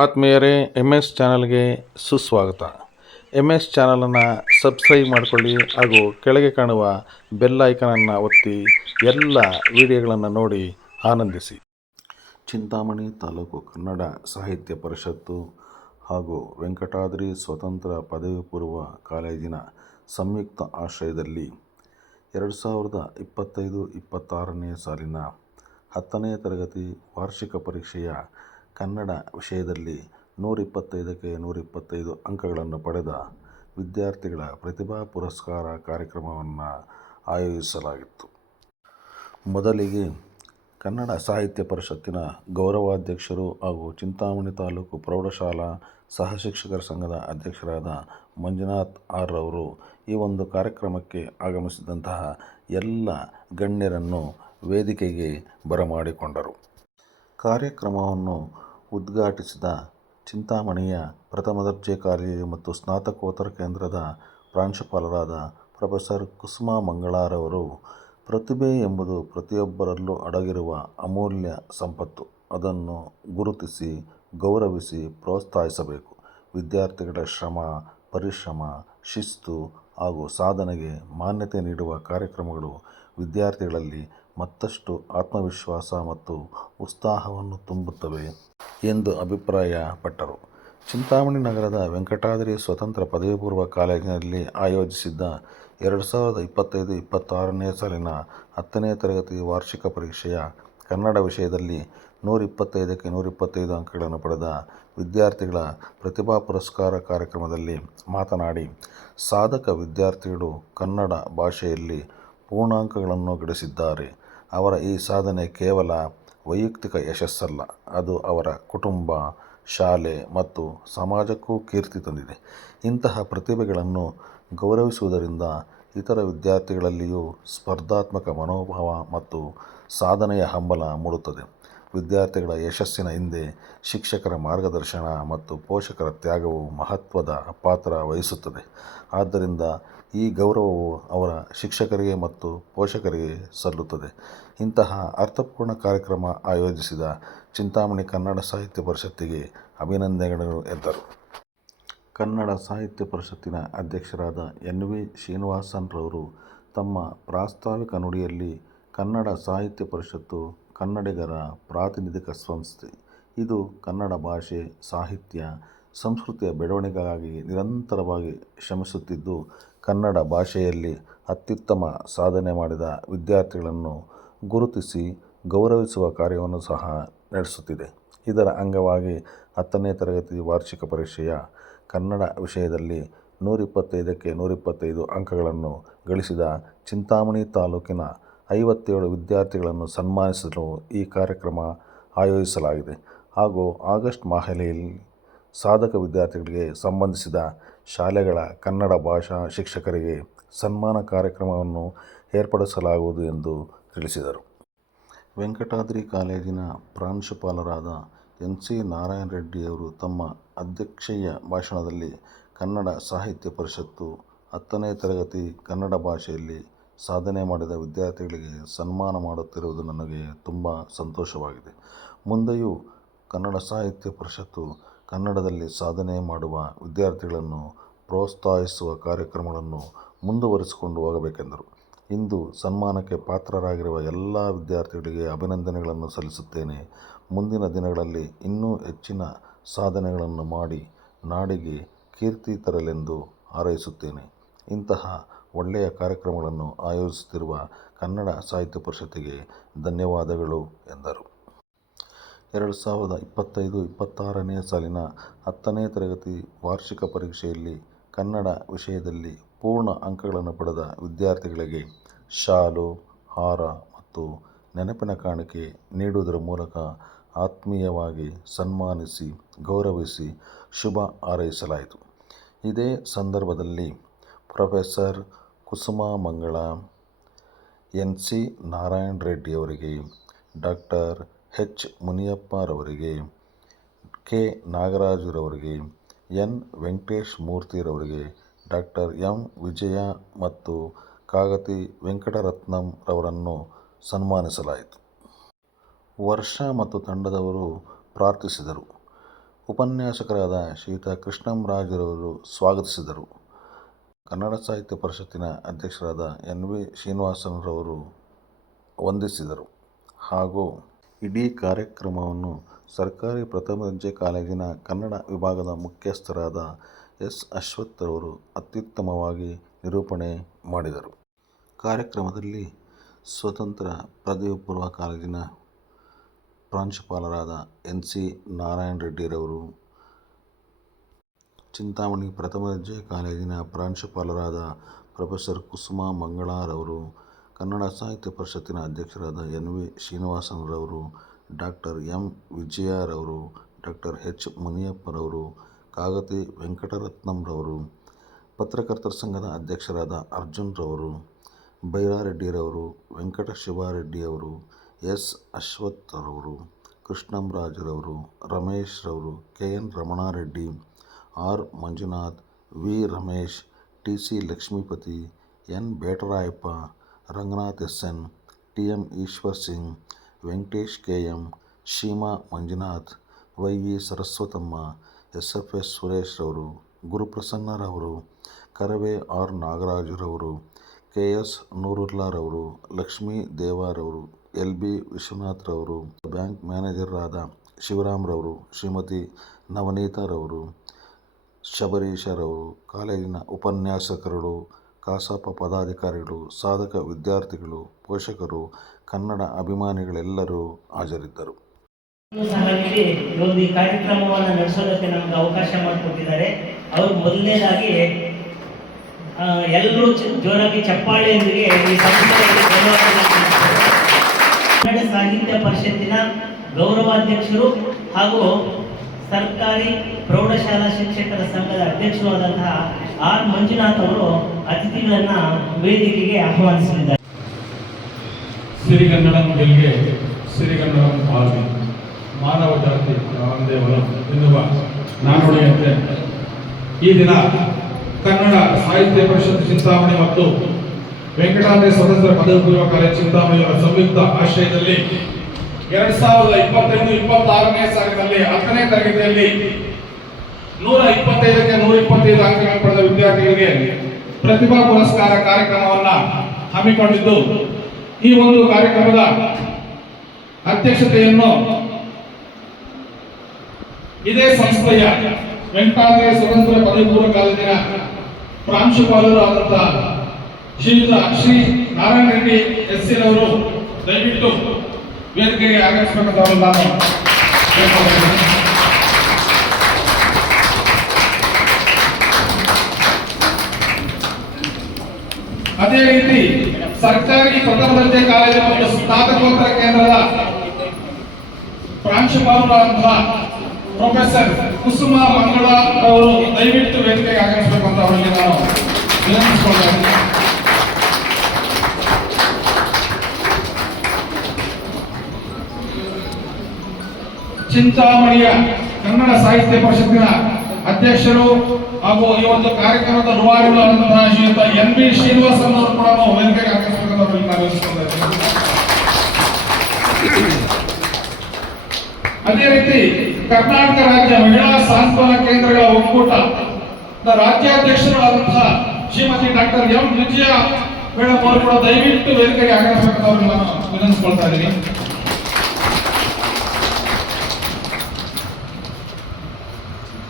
ಆತ್ಮೀಯರೇ, MS ಚಾನಲ್ಗೆ ಸುಸ್ವಾಗತ. MS ಚಾನಲನ್ನು ಸಬ್ಸ್ಕ್ರೈಬ್ ಮಾಡಿಕೊಳ್ಳಿ ಹಾಗೂ ಕೆಳಗೆ ಕಾಣುವ ಬೆಲ್ ಐಕನನ್ನು ಒತ್ತಿ ಎಲ್ಲ ವಿಡಿಯೋಗಳನ್ನು ನೋಡಿ ಆನಂದಿಸಿ. ಚಿಂತಾಮಣಿ ತಾಲೂಕು ಕನ್ನಡ ಸಾಹಿತ್ಯ ಪರಿಷತ್ತು ಹಾಗೂ ವೆಂಕಟಾದ್ರಿ ಸ್ವತಂತ್ರ ಪದವಿ ಪೂರ್ವ ಕಾಲೇಜಿನ ಸಂಯುಕ್ತ ಆಶ್ರಯದಲ್ಲಿ 2025-26ನೇ ಸಾಲಿನ 10ನೇ ತರಗತಿ ವಾರ್ಷಿಕ ಪರೀಕ್ಷೆಯ ಕನ್ನಡ ವಿಷಯದಲ್ಲಿ 125ಕ್ಕೆ 125 ಅಂಕಗಳನ್ನು ಪಡೆದ ವಿದ್ಯಾರ್ಥಿಗಳ ಪ್ರತಿಭಾ ಪುರಸ್ಕಾರ ಕಾರ್ಯಕ್ರಮವನ್ನು ಆಯೋಜಿಸಲಾಗಿತ್ತು. ಮೊದಲಿಗೆ ಕನ್ನಡ ಸಾಹಿತ್ಯ ಪರಿಷತ್ತಿನ ಗೌರವಾಧ್ಯಕ್ಷರು ಹಾಗೂ ಚಿಂತಾಮಣಿ ತಾಲೂಕು ಪ್ರೌಢಶಾಲಾ ಸಹಶಿಕ್ಷಕರ ಸಂಘದ ಅಧ್ಯಕ್ಷರಾದ ಮಂಜುನಾಥ್ ಆರ್ ರವರು ಈ ಒಂದು ಕಾರ್ಯಕ್ರಮಕ್ಕೆ ಆಗಮಿಸಿದಂತಹ ಎಲ್ಲ ಗಣ್ಯರನ್ನು ವೇದಿಕೆಗೆ ಬರಮಾಡಿಕೊಂಡರು. ಕಾರ್ಯಕ್ರಮವನ್ನು ಉದ್ಘಾಟಿಸಿದ ಚಿಂತಾಮಣಿಯ ಪ್ರಥಮ ದರ್ಜೆ ಕಾಲೇಜು ಮತ್ತು ಸ್ನಾತಕೋತ್ತರ ಕೇಂದ್ರದ ಪ್ರಾಂಶುಪಾಲರಾದ ಪ್ರೊಫೆಸರ್ ಕುಸುಮಾ ಮಂಗಳಾರವರು, ಪ್ರತಿಭೆ ಎಂಬುದು ಪ್ರತಿಯೊಬ್ಬರಲ್ಲೂ ಅಡಗಿರುವ ಅಮೂಲ್ಯ ಸಂಪತ್ತು. ಅದನ್ನು ಗುರುತಿಸಿ, ಗೌರವಿಸಿ, ಪ್ರೋತ್ಸಾಹಿಸಬೇಕು. ವಿದ್ಯಾರ್ಥಿಗಳ ಶ್ರಮ, ಪರಿಶ್ರಮ, ಶಿಸ್ತು ಹಾಗೂ ಸಾಧನೆಗೆ ಮಾನ್ಯತೆ ನೀಡುವ ಕಾರ್ಯಕ್ರಮಗಳು ವಿದ್ಯಾರ್ಥಿಗಳಲ್ಲಿ ಮತ್ತಷ್ಟು ಆತ್ಮವಿಶ್ವಾಸ ಮತ್ತು ಉತ್ಸಾಹವನ್ನು ತುಂಬುತ್ತವೆ ಎಂದು ಅಭಿಪ್ರಾಯಪಟ್ಟರು. ಚಿಂತಾಮಣಿ ನಗರದ ವೆಂಕಟಾದ್ರಿ ಸ್ವತಂತ್ರ ಪದವಿ ಪೂರ್ವ ಕಾಲೇಜಿನಲ್ಲಿ ಆಯೋಜಿಸಿದ್ದ 2025-26ನೇ ಸಾಲಿನ 10ನೇ ತರಗತಿ ವಾರ್ಷಿಕ ಪರೀಕ್ಷೆಯ ಕನ್ನಡ ವಿಷಯದಲ್ಲಿ 125ಕ್ಕೆ 125 ಅಂಕಗಳನ್ನು ಪಡೆದ ವಿದ್ಯಾರ್ಥಿಗಳ ಪ್ರತಿಭಾ ಪುರಸ್ಕಾರ ಕಾರ್ಯಕ್ರಮದಲ್ಲಿ ಮಾತನಾಡಿ, ಸಾಧಕ ವಿದ್ಯಾರ್ಥಿಗಳು ಕನ್ನಡ ಭಾಷೆಯಲ್ಲಿ ಪೂರ್ಣಾಂಕಗಳನ್ನು ಗಳಿಸಿದ್ದಾರೆ. ಅವರ ಈ ಸಾಧನೆ ಕೇವಲ ವೈಯಕ್ತಿಕ ಯಶಸ್ಸಲ್ಲ, ಅದು ಅವರ ಕುಟುಂಬ, ಶಾಲೆ ಮತ್ತು ಸಮಾಜಕ್ಕೂ ಕೀರ್ತಿ ತಂದಿದೆ. ಇಂತಹ ಪ್ರತಿಭೆಗಳನ್ನು ಗೌರವಿಸುವುದರಿಂದ ಇತರ ವಿದ್ಯಾರ್ಥಿಗಳಲ್ಲಿಯೂ ಸ್ಪರ್ಧಾತ್ಮಕ ಮನೋಭಾವ ಮತ್ತು ಸಾಧನೆಯ ಹಂಬಲ ಮೂಡುತ್ತದೆ. ವಿದ್ಯಾರ್ಥಿಗಳ ಯಶಸ್ಸಿನ ಹಿಂದೆ ಶಿಕ್ಷಕರ ಮಾರ್ಗದರ್ಶನ ಮತ್ತು ಪೋಷಕರ ತ್ಯಾಗವು ಮಹತ್ವದ ಪಾತ್ರ ವಹಿಸುತ್ತದೆ. ಆದ್ದರಿಂದ ಈ ಗೌರವವು ಅವರ ಶಿಕ್ಷಕರಿಗೆ ಮತ್ತು ಪೋಷಕರಿಗೆ ಸಲ್ಲುತ್ತದೆ. ಇಂತಹ ಅರ್ಥಪೂರ್ಣ ಕಾರ್ಯಕ್ರಮ ಆಯೋಜಿಸಿದ ಚಿಂತಾಮಣಿ ಕನ್ನಡ ಸಾಹಿತ್ಯ ಪರಿಷತ್ತಿಗೆ ಅಭಿನಂದನೆಗಳು ಎಂದರು. ಕನ್ನಡ ಸಾಹಿತ್ಯ ಪರಿಷತ್ತಿನ ಅಧ್ಯಕ್ಷರಾದ NV ಶ್ರೀನಿವಾಸನ್ ರವರು ತಮ್ಮ ಪ್ರಾಸ್ತಾವಿಕ ನುಡಿಯಲ್ಲಿ, ಕನ್ನಡ ಸಾಹಿತ್ಯ ಪರಿಷತ್ತು ಕನ್ನಡಿಗರ ಪ್ರಾತಿನಿಧಿಕ ಸಂಸ್ಥೆ. ಇದು ಕನ್ನಡ ಭಾಷೆ, ಸಾಹಿತ್ಯ, ಸಂಸ್ಕೃತಿಯ ಬೆಳವಣಿಗೆಗಾಗಿ ನಿರಂತರವಾಗಿ ಶ್ರಮಿಸುತ್ತಿದ್ದು, ಕನ್ನಡ ಭಾಷೆಯಲ್ಲಿ ಅತ್ಯುತ್ತಮ ಸಾಧನೆ ಮಾಡಿದ ವಿದ್ಯಾರ್ಥಿಗಳನ್ನು ಗುರುತಿಸಿ ಗೌರವಿಸುವ ಕಾರ್ಯವನ್ನು ಸಹ ನಡೆಸುತ್ತಿದೆ. ಇದರ ಅಂಗವಾಗಿ 10ನೇ ತರಗತಿ ವಾರ್ಷಿಕ ಪರೀಕ್ಷೆಯ ಕನ್ನಡ ವಿಷಯದಲ್ಲಿ 125ಕ್ಕೆ 125 ಅಂಕಗಳನ್ನು ಗಳಿಸಿದ ಚಿಂತಾಮಣಿ ತಾಲೂಕಿನ 57 ವಿದ್ಯಾರ್ಥಿಗಳನ್ನು ಸನ್ಮಾನಿಸಲು ಈ ಕಾರ್ಯಕ್ರಮ ಆಯೋಜಿಸಲಾಗಿದೆ ಹಾಗೂ ಆಗಸ್ಟ್ ಮಾಹೆಯಲ್ಲಿ ಸಾಧಕ ವಿದ್ಯಾರ್ಥಿಗಳಿಗೆ ಸಂಬಂಧಿಸಿದ ಶಾಲೆಗಳ ಕನ್ನಡ ಭಾಷಾ ಶಿಕ್ಷಕರಿಗೆ ಸನ್ಮಾನ ಕಾರ್ಯಕ್ರಮವನ್ನು ಏರ್ಪಡಿಸಲಾಗುವುದು ಎಂದು ತಿಳಿಸಿದರು. ವೆಂಕಟಾದ್ರಿ ಕಾಲೇಜಿನ ಪ್ರಾಂಶುಪಾಲರಾದ NC ನಾರಾಯಣ ರೆಡ್ಡಿಯವರು ತಮ್ಮ ಅಧ್ಯಕ್ಷೀಯ ಭಾಷಣದಲ್ಲಿ, ಕನ್ನಡ ಸಾಹಿತ್ಯ ಪರಿಷತ್ತು 10ನೇ ತರಗತಿ ಕನ್ನಡ ಭಾಷೆಯಲ್ಲಿ ಸಾಧನೆ ಮಾಡಿದ ವಿದ್ಯಾರ್ಥಿಗಳಿಗೆ ಸನ್ಮಾನ ಮಾಡುತ್ತಿರುವುದು ನನಗೆ ತುಂಬ ಸಂತೋಷವಾಗಿದೆ. ಮುಂದೆಯೂ ಕನ್ನಡ ಸಾಹಿತ್ಯ ಪರಿಷತ್ತು ಕನ್ನಡದಲ್ಲಿ ಸಾಧನೆ ಮಾಡುವ ವಿದ್ಯಾರ್ಥಿಗಳನ್ನು ಪ್ರೋತ್ಸಾಹಿಸುವ ಕಾರ್ಯಕ್ರಮಗಳನ್ನು ಮುಂದುವರಿಸಿಕೊಂಡು ಹೋಗಬೇಕೆಂದರು. ಇಂದು ಸನ್ಮಾನಕ್ಕೆ ಪಾತ್ರರಾಗಿರುವ ಎಲ್ಲ ವಿದ್ಯಾರ್ಥಿಗಳಿಗೆ ಅಭಿನಂದನೆಗಳನ್ನು ಸಲ್ಲಿಸುತ್ತೇನೆ. ಮುಂದಿನ ದಿನಗಳಲ್ಲಿ ಇನ್ನೂ ಹೆಚ್ಚಿನ ಸಾಧನೆಗಳನ್ನು ಮಾಡಿ ನಾಡಿಗೆ ಕೀರ್ತಿ ತರಲೆಂದು ಹಾರೈಸುತ್ತೇನೆ. ಇಂತಹ ಒಳ್ಳೆಯ ಕಾರ್ಯಕ್ರಮಗಳನ್ನು ಆಯೋಜಿಸುತ್ತಿರುವ ಕನ್ನಡ ಸಾಹಿತ್ಯ ಪರಿಷತ್ತಿಗೆ ಧನ್ಯವಾದಗಳು ಎಂದರು. 2025-26ನೇ ಸಾಲಿನ 10ನೇ ತರಗತಿ ವಾರ್ಷಿಕ ಪರೀಕ್ಷೆಯಲ್ಲಿ ಕನ್ನಡ ವಿಷಯದಲ್ಲಿ ಪೂರ್ಣ ಅಂಕಗಳನ್ನು ಪಡೆದ ವಿದ್ಯಾರ್ಥಿಗಳಿಗೆ ಶಾಲು, ಹಾರ ಮತ್ತು ನೆನಪಿನ ಕಾಣಿಕೆ ನೀಡುವುದರ ಮೂಲಕ ಆತ್ಮೀಯವಾಗಿ ಸನ್ಮಾನಿಸಿ, ಗೌರವಿಸಿ ಶುಭ ಹಾರೈಸಲಾಯಿತು. ಇದೇ ಸಂದರ್ಭದಲ್ಲಿ ಪ್ರೊಫೆಸರ್ ಕುಸುಮಾ ಮಂಗಳ, NC ನಾರಾಯಣ ರೆಡ್ಡಿಯವರಿಗೆ, ಡಾಕ್ಟರ್ H ಮುನಿಯಪ್ಪರವರಿಗೆ, K ನಾಗರಾಜುರವರಿಗೆ, N ವೆಂಕಟೇಶ್ ಮೂರ್ತಿರವರಿಗೆ, ಡಾಕ್ಟರ್ M ವಿಜಯ ಮತ್ತು ಕಾಗತಿ ವೆಂಕಟರತ್ನಂ ರವರನ್ನು ಸನ್ಮಾನಿಸಲಾಯಿತು. ವರ್ಷ ಮತ್ತು ತಂಡದವರು ಪ್ರಾರ್ಥಿಸಿದರು. ಉಪನ್ಯಾಸಕರಾದ ಶ್ರೀಯುತ ಕೃಷ್ಣಂರಾಜರವರು ಸ್ವಾಗತಿಸಿದರು. ಕನ್ನಡ ಸಾಹಿತ್ಯ ಪರಿಷತ್ತಿನ ಅಧ್ಯಕ್ಷರಾದ ಎನ್.ವಿ. ಶ್ರೀನಿವಾಸರವರು ವಂದಿಸಿದರು. ಹಾಗೂ ಇಡೀ ಕಾರ್ಯಕ್ರಮವನ್ನು ಸರ್ಕಾರಿ ಪ್ರಥಮ ದರ್ಜೆ ಕಾಲೇಜಿನ ಕನ್ನಡ ವಿಭಾಗದ ಮುಖ್ಯಸ್ಥರಾದ ಎಸ್. ಅಶ್ವಥ್ರವರು ಅತ್ಯುತ್ತಮವಾಗಿ ನಿರೂಪಣೆ ಮಾಡಿದರು. ಕಾರ್ಯಕ್ರಮದಲ್ಲಿ ಸ್ವತಂತ್ರ ಪದವಿ ಪೂರ್ವ ಕಾಲೇಜಿನ ಪ್ರಾಂಶುಪಾಲರಾದ ಎನ್. ಸಿ. ನಾರಾಯಣ ರೆಡ್ಡಿರವರು, ಚಿಂತಾಮಣಿ ಪ್ರಥಮ ದರ್ಜೆ ಕಾಲೇಜಿನ ಪ್ರಾಂಶುಪಾಲರಾದ ಪ್ರೊಫೆಸರ್ ಕುಸುಮಾ ಮಂಗಳಾರವರು, ಕನ್ನಡ ಸಾಹಿತ್ಯ ಪರಿಷತ್ತಿನ ಅಧ್ಯಕ್ಷರಾದ ಎನ್. ವಿ. ಶ್ರೀನಿವಾಸರವರು, ಡಾಕ್ಟರ್ ಎಂ. ವಿಜಯರವರು, ಡಾಕ್ಟರ್ ಎಚ್. ಮುನಿಯಪ್ಪರವರು, ಕಾಗತಿ ವೆಂಕಟರತ್ನಂರವರು, ಪತ್ರಕರ್ತರ ಸಂಘದ ಅಧ್ಯಕ್ಷರಾದ ಅರ್ಜುನ್ರವರು, ಬೈರಾರೆಡ್ಡಿರವರು, ವೆಂಕಟಶಿವಾರೆಡ್ಡಿಯವರು, ಎಸ್. ಅಶ್ವಥ್ರವರು, ಕೃಷ್ಣಂರಾಜರವರು, ರಮೇಶ್ರವರು, K. N. Ramanareddy, R. Manjunath, V. Ramesh, T. C. Lakshmipathi, N. Betarayappa, Ranganath S. N., T. M. Eshwar Singh, Venkatesh K. M., Sheema Manjunath, Y. V. Saraswatamma, S. F. S. ಸುರೇಶ್ರವರು, ಗುರುಪ್ರಸನ್ನರವರು, ಕರವೇ ಆರ್. ನಾಗರಾಜರವರು, ಕೆ. ಎಸ್. ನೂರುಲ್ಲಾರವರು, ಲಕ್ಷ್ಮೀ ದೇವಾರವರು, ಎಲ್. ಬಿ. ವಿಶ್ವನಾಥ್ರವರು, ಬ್ಯಾಂಕ್ ಮ್ಯಾನೇಜರರಾದ ಶಿವರಾಮ್ರವರು, ಶ್ರೀಮತಿ ನವನೀತಾರವರು, ಶಬರೀಶರವರು, ಕಾಲೇಜಿನ ಉಪನ್ಯಾಸಕರುಗಳು, ಕಸಾಪ ಪದಾಧಿಕಾರಿಗಳು, ಸಾಧಕ ವಿದ್ಯಾರ್ಥಿಗಳು, ಪೋಷಕರು, ಕನ್ನಡ ಅಭಿಮಾನಿಗಳೆಲ್ಲರೂ ಹಾಜರಿದ್ದರು. ಈ ಕಾರ್ಯಕ್ರಮವನ್ನು ನಡೆಸೋದಕ್ಕೆ ನಮಗೆ ಅವಕಾಶ ಮಾಡಿಕೊಟ್ಟಿದ್ದಾರೆ. ಅವರು ಮೊದಲನೇದಾಗಿ ಎಲ್ಲರೂ ಜೋರಾಗಿ ಚಪ್ಪಾಳೆಯೊಂದಿಗೆ ಈ ಸಂಸ್ಥೆಯಲ್ಲಿ ಕನ್ನಡ ಸಾಹಿತ್ಯ ಪರಿಷತ್ತಿನ ಗೌರವಾಧ್ಯಕ್ಷರು ಹಾಗೂ ಸರ್ಕಾರಿ ಪ್ರೌಢಶಾಲಾ ಶಿಕ್ಷಕರ ಸಂಘದ ಅಧ್ಯಕ್ಷರು ಆದಂತಹ ಆರ್. ಮಂಜುನಾಥ್ ಅವರು ಅತಿಥಿಗಳನ್ನ ವೇದಿಕೆಗೆ ಆಹ್ವಾನಿಸಲಿದ್ದಾರೆ. ಸಿರಿಗನ್ನಡಂ ಗೆಲ್ಗೆ ಸಿರಿಗನ್ನಡಂ ಬಾಳ್ವೆ, ಮಾನವ ಜಾತಿ ಒಂದೇ ಬಲಂ ಎನ್ನುವ ನಾನುಡಿಯಂತೆ ಈ ದಿನ ಕನ್ನಡ ಸಾಹಿತ್ಯ ಪರಿಷತ್ ಚಿಂತಾಮಣಿ ಮತ್ತು ವೆಂಕಟಾದ್ರಿ ಸ್ವತಂತ್ರ ಪದವಿ ಪೂರ್ವ ಕಾಲೇಜು ಚಿಂತಾಮಣಿಯವರ ಸಂಯುಕ್ತ ಆಶ್ರಯದಲ್ಲಿ 2025-26ನೇ ಸಾಲಿನಲ್ಲಿ 10ನೇ ತರಗತಿಯಲ್ಲಿ 125ಕ್ಕೆ 125 ಅಂಕಗಳನ್ನು ಪಡೆದ ವಿದ್ಯಾರ್ಥಿಗಳಿಗೆ ಪ್ರತಿಭಾ ಪುರಸ್ಕಾರ ಕಾರ್ಯಕ್ರಮವನ್ನು ಹಮ್ಮಿಕೊಂಡಿದ್ದು, ಈ ಒಂದು ಕಾರ್ಯಕ್ರಮದ ಅಧ್ಯಕ್ಷತೆಯನ್ನು ಇದೇ ಸಂಸ್ಥೆಯ ವೆಂಕಟಾದ್ರಿ ಸ್ವತಂತ್ರ ಪದವಿ ಪೂರ್ವ ಕಾಲೇಜಿನ ಪ್ರಾಂಶುಪಾಲರು ಆದಂತಹ ಶ್ರೀ ನಾರಾಯಣ ರೆಡ್ಡಿ ಎಸ್. ಸಿ. ರವರು ದಯವಿಟ್ಟು ವೇದಿಕೆಗೆ ಆಗಮಿಸಬೇಕಂತ ನಾನು ಕೇಳ್ಕೊಂಡಿದ್ದೇನೆ. ಅದೇ ರೀತಿ ಸರ್ಕಾರಿ ಪ್ರಥಮ ದರ್ಜೆ ಕಾಲೇಜು ಮತ್ತು ಸ್ನಾತಕೋತ್ತರ ಕೇಂದ್ರದ ಪ್ರಾಂಶುಪಾಲರಾದಂತಹ ಪ್ರೊಫೆಸರ್ ಕುಸುಮಾ ಮಂಗಳ ಅವರು ದಯವಿಟ್ಟು ವೇದಿಕೆಗೆ ಆಗಮಿಸಬೇಕು ಅಂತ ಅವರಿಗೆ ನಾನು ವಿನಂತಿಸಿಕೊಳ್ಳುತ್ತೇನೆ. ಚಿಂತಾಮಣಿಯ ಕನ್ನಡ ಸಾಹಿತ್ಯ ಪರಿಷತ್ತಿನ ಅಧ್ಯಕ್ಷರು ಹಾಗೂ ಈ ಒಂದು ಕಾರ್ಯಕ್ರಮದ ರೂವಾರಿಗಳಾದಂತಹ ಶ್ರೀಯುತ ಎನ್. ಬಿ. ಶ್ರೀನಿವಾಸನ್ ಅವರು ಕೂಡ ವೇದಿಕೆಗೆ ಆಗಮಿಸಬೇಕು ಅಂತ ಅವರಿಗೆ ನಾನು ವಿನಂತಿಸಿಕೊಳ್ಳುತ್ತೇನೆ. ಅದೇ ರೀತಿ ಕರ್ನಾಟಕ ರಾಜ್ಯ ಮಹಿಳಾ ಸಾಂತ್ವನ ಕೇಂದ್ರಗಳ ಒಕ್ಕೂಟದ ರಾಜ್ಯಾಧ್ಯಕ್ಷರಾದಂತಹ ಶ್ರೀಮತಿ ಡಾಕ್ಟರ್ ಎಂ. ವಿಜಯ ಮೇಡಮ್ ಅವರು ಕೂಡ ದಯವಿಟ್ಟು ವೇದಿಕೆಗೆ ಆಗಮಿಸಬೇಕು ಅಂತ ನಾನು ವಿನಂತಿಸಿಕೊಳ್ತಾ ಇದ್ದೀನಿ.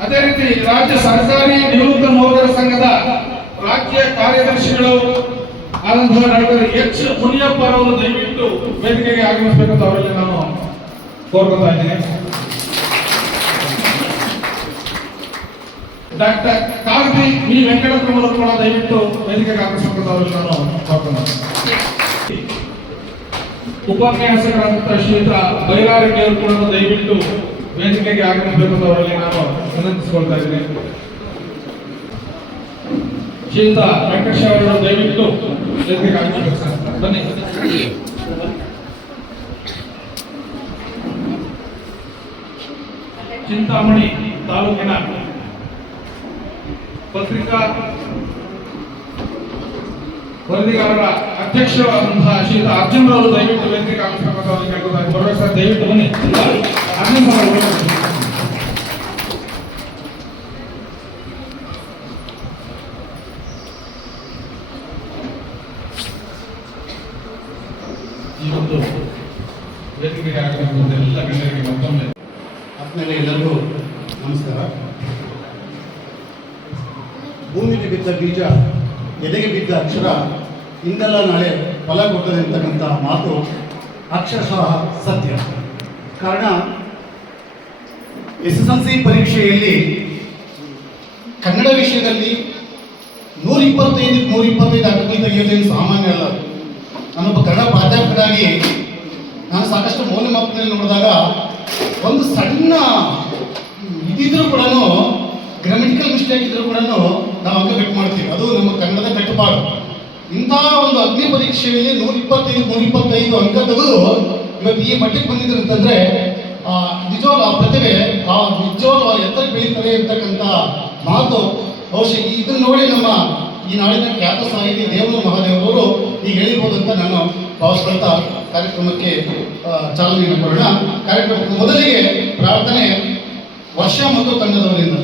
ಅದೇ ರೀತಿ ರಾಜ್ಯ ಸರ್ಕಾರಿ ನಿವೃತ್ತ ನೌಕರರ ಸಂಘದ ರಾಜ್ಯ ಕಾರ್ಯದರ್ಶಿಗಳು ಆದಂತಹ ಡಾಕ್ಟರ್ ಎಚ್. ಮುನಿಯಪ್ಪ ಅವರು ದಯವಿಟ್ಟು ವೇದಿಕೆಗೆ ಆಗಮಿಸಬೇಕಂತ ಅವರಲ್ಲಿ ನಾನು ಕೋರ್ಕೊತಾ ಇದ್ದೀನಿ. Doctor Kagati V. ವೆಂಕಟರತ್ನವರು ಕೂಡ ದಯವಿಟ್ಟು ವೇದಿಕೆಗೆ ಆಗಮಿಸಬೇಕಂತ ಅವರಲ್ಲಿ ನಾನು ಕೋರ್ಕೊತಾ ಇದ್ದೀನಿ. ಉಪನ್ಯಾಸಕರಾದಂತಹ ಶ್ರೀಯುತ ಬೈರಾರೆಡ್ಡಿ ಅವರು ಕೂಡ ದಯವಿಟ್ಟು ವೇದಿಕೆಗೆ ಆಗಮಿಸಬೇಕು ಅಂತ ಅವರಲ್ಲಿ ನಾನು ವಿನಂತಿಸಿಕೊಳ್ತಾ ಇದ್ದೀನಿ. ಶ್ರೀಯುತ ವೆಂಕಟೇಶ್ ಅವರು ದಯವಿಟ್ಟು ವೇದಿಕೆಗೆ ಆಗಮಿಸಬೇಕು ಸರ್, ಬನ್ನಿ. ಚಿಂತಾಮಣಿ ತಾಲೂಕಿನ ಪತ್ರಿಕಾ ವರದಿಗಾರರ ಅಧ್ಯಕ್ಷರಾದಂತಹ ಶ್ರೀಯುತ ಅರ್ಜುನ್ ಅವರು ದಯವಿಟ್ಟು ವೇದಿಕೆಗೆ ಆಗಮಿಸಬೇಕು ಅಂತ ಅವರಿಗೆ ಕೇಳ್ಕೊತಾ ಇದ್ದೀನಿ. ದಯವಿಟ್ಟು ಬನ್ನಿ. ಅರ್ಜುನ್ ಅವರು ನಮಸ್ಕಾರ. ಭೂಮಿಗೆ ಬಿದ್ದ ಬೀಜ, ಎದೆಗೆ ಬಿದ್ದ ಅಕ್ಷರ ಇಂದಲ್ಲ ನಾಳೆ ಫಲ ಕೊಡ್ತದೆ ಅಂತಕ್ಕಂಥ ಮಾತು ಅಕ್ಷರಶಃ ಸತ್ಯ. ಕಾರಣ, SSLC ಪರೀಕ್ಷೆಯಲ್ಲಿ ಕನ್ನಡ ವಿಷಯದಲ್ಲಿ 125 ಅಂಕಗಳು ತೆಗೆಯೋದೇನು ಸಾಮಾನ್ಯ ಅಲ್ಲ. ನಾನೊಬ್ಬ ಕನ್ನಡ ಪ್ರಾಧ್ಯಾಪಕರಾಗಿ ನಾನು ಸಾಕಷ್ಟು ಮೌಲ್ಯಮಾಪನದಲ್ಲಿ ನೋಡಿದಾಗ ಒಂದು ಸಣ್ಣ ಇದಿದ್ರೂ ಕೂಡ, ಗ್ರಾಮೆಟಿಕಲ್ ಮಿಸ್ಟೇಕ್ ಇದ್ರೂ ಕೂಡ ನಾವು ಅಂಕ ಕಟ್ ಮಾಡ್ತೀವಿ. ಅದು ನಮ್ಮ ಕನ್ನಡದ ಕಟ್ಟುಪಾಡು. ಇಂಥ ಒಂದು ಅಗ್ನಿ ಪರೀಕ್ಷೆಯಲ್ಲಿ 125 ಅಂಕ ತೆಗೆದು ಇವತ್ತು ಈ ಮಟ್ಟಿಗೆ ಬಂದಿದ್ರು ಅಂತಂದರೆ ನಿಜವಾಗ್ಲೂ ಆ ಪ್ರತಿಭೆ, ನಿಜವಾಗ್ಲೂ ಎತ್ತರ ಬೆಳೀತಾರೆ ಅಂತಕ್ಕಂಥ ಮಾತು ಬಹುಶಃ ಇದನ್ನು ನೋಡಿ ನಮ್ಮ ಈ ನಾಡಿನ ಖ್ಯಾತ ಸಾಹಿತಿ ದೇವರು ಮಹಾದೇವರವರು ಈಗ ಹೇಳಿರ್ಬೋದು ಅಂತ ನಾನು ಭಾವಿಸ್ಕೊಳ್ತಾ ಕಾರ್ಯಕ್ರಮಕ್ಕೆ ಚಾಲನೆಯನ್ನು ಕೊಡೋಣ. ಕಾರ್ಯಕ್ರಮಕ್ಕೆ ಮೊದಲಿಗೆ ಪ್ರಾರ್ಥನೆ ವರ್ಷ ಮತ್ತು ತಂಡದವರಿಂದ.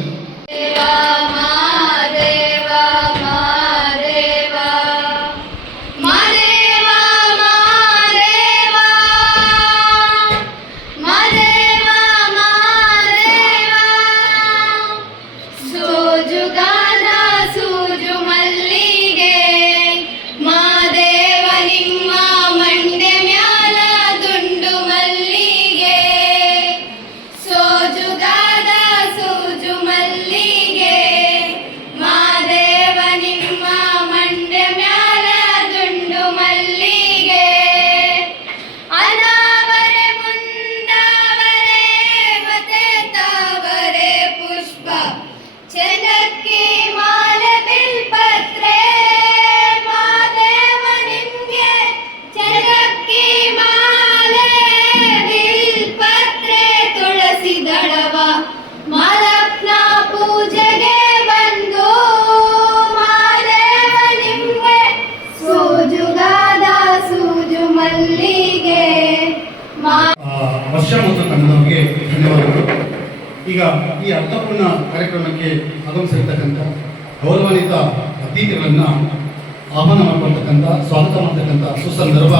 ವರ್ಷ ಮತ್ತು ತಂಡದವರಿಗೆ ಧನ್ಯವಾದಗಳು. ಈಗ ಈ ಅರ್ಥಪೂರ್ಣ ಕಾರ್ಯಕ್ರಮಕ್ಕೆ ಆಗಮಿಸಿರ್ತಕ್ಕಂಥ ಗೌರವಾನ್ವಿತ ಅತಿಥಿಗಳನ್ನು ಆಹ್ವಾನ ಮಾಡಿಕೊಳ್ತಕ್ಕಂಥ, ಸ್ವಾಗತ ಮಾಡ್ತಕ್ಕಂಥ ಸುಸಂದರ್ಭ.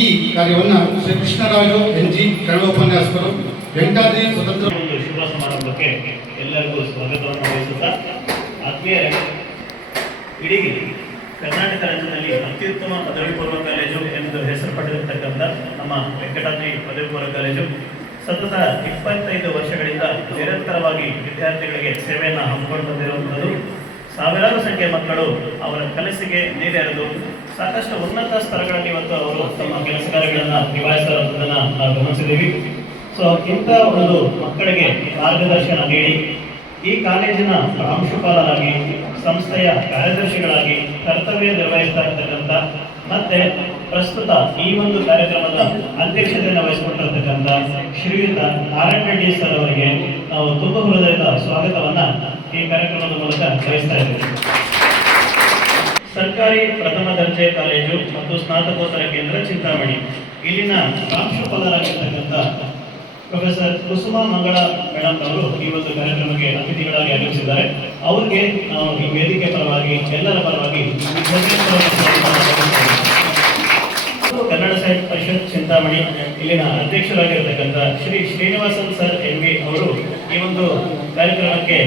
ಈ ಕಾರ್ಯವನ್ನು ಶ್ರೀ ಕೃಷ್ಣರಾಜು NG ಕನ್ನಡ ಉಪನ್ಯಾಸಕರು, ವೆಂಕಟಾದ್ರಿ ಸ್ವತಂತ್ರ ಒಂದು ಶುಭ ಸಮಾರಂಭಕ್ಕೆ ಎಲ್ಲರಿಗೂ ಸ್ವಾಗತವನ್ನು ವಹಿಸುತ್ತಾ, ಆತ್ಮೀಯರೇ, ಇಡೀ ಕರ್ನಾಟಕ ರಾಜ್ಯದಲ್ಲಿ ಅತ್ಯುತ್ತಮ ಪದವಿ ಪೂರ್ವ ಕಾಲೇಜು ಎಂದು ಹೆಸರು ಪಡೆದಿರತಕ್ಕಂಥ ನಮ್ಮ ವೆಂಕಟಾದ್ರಿ ಪದವಿ ಪೂರ್ವ ಕಾಲೇಜು ಸತತ 25 ವರ್ಷಗಳಿಂದ ನಿರಂತರವಾಗಿ ವಿದ್ಯಾರ್ಥಿಗಳಿಗೆ ಸೇವೆಯನ್ನು ಹಮ್ಮಿಕೊಂಡು ಬಂದಿರುವಂಥದ್ದು. ಸಾವಿರಾರು ಸಂಖ್ಯೆಯ ಮಕ್ಕಳು ಅವರ ಕನಸಿಗೆ ನೀರೆರೆದು ಸಾಕಷ್ಟು ಉನ್ನತ ಸ್ತರಗಳಲ್ಲಿ ಇವತ್ತು ಅವರು ತಮ್ಮ ಕೆಲಸ ಕಾರ್ಯಗಳನ್ನು ನಿಭಾಯಿಸ್ತಾ ಇರುವುದನ್ನು ನಾವು ಗಮನಿಸಿದ್ದೀವಿ. ಸೊ ಇಂಥ ಒಂದು ಮಕ್ಕಳಿಗೆ ಮಾರ್ಗದರ್ಶನ ನೀಡಿ ಈ ಕಾಲೇಜಿನ ಪ್ರಾಂಶುಪಾಲರಾಗಿ, ಸಂಸ್ಥೆಯ ಕಾರ್ಯದರ್ಶಿಗಳಾಗಿ ಕರ್ತವ್ಯ ನಿರ್ವಹಿಸ್ತಾ ಇರ್ತಕ್ಕಂಥ ಮತ್ತೆ ಪ್ರಸ್ತುತ ಈ ಒಂದು ಕಾರ್ಯಕ್ರಮದ ಅಧ್ಯಕ್ಷತೆಯನ್ನು ವಹಿಸಿಕೊಂಡಿರ್ತಕ್ಕಂಥ ಶ್ರೀಯುತ ನಾರಾಯಣ ರೆಡ್ಡಿ ಸರ್ ಅವರಿಗೆ ನಾವು ತುಂಬ ಹೃದಯದ ಸ್ವಾಗತವನ್ನ ಈ ಕಾರ್ಯಕ್ರಮದ ಮೂಲಕ ಬಯಸ್ತಾ ಇದ್ದೇವೆ. ಸರ್ಕಾರಿ ಪ್ರಥಮ ದರ್ಜೆ ಕಾಲೇಜು ಮತ್ತು ಸ್ನಾತಕೋತ್ತರ ಕೇಂದ್ರ ಚಿಂತಾಮಣಿ ಇಲ್ಲಿನ ಪ್ರಾಂಶುಪಾಲರಾಗಿರ್ತಕ್ಕಂಥ ಪ್ರೊಫೆಸರ್ ಕುಸುಮಾ ಮಂಗಳ ಮೇಡಮ್ ಅವರು ಈ ಒಂದು ಕಾರ್ಯಕ್ರಮಕ್ಕೆ ಅತಿಥಿಗಳಾಗಿ ಆಗಮಿಸಿದ್ದಾರೆ. ಅವರಿಗೆ ನಾವು ಈ ವೇದಿಕೆ ಪರವಾಗಿ, ಎಲ್ಲರ ಪರವಾಗಿ ಕನ್ನಡ ಸಾಹಿತ್ಯ ಪರಿಷತ್ ಚಿಂತಾಮಣಿ ಇಲ್ಲಿನ ಅಧ್ಯಕ್ಷರಾಗಿರ್ತಕ್ಕಂಥ ಶ್ರೀ ಶ್ರೀನಿವಾಸನ್ ಸರ್ NV ಅವರು ಈ ಒಂದು ಕಾರ್ಯಕ್ರಮಕ್ಕೆ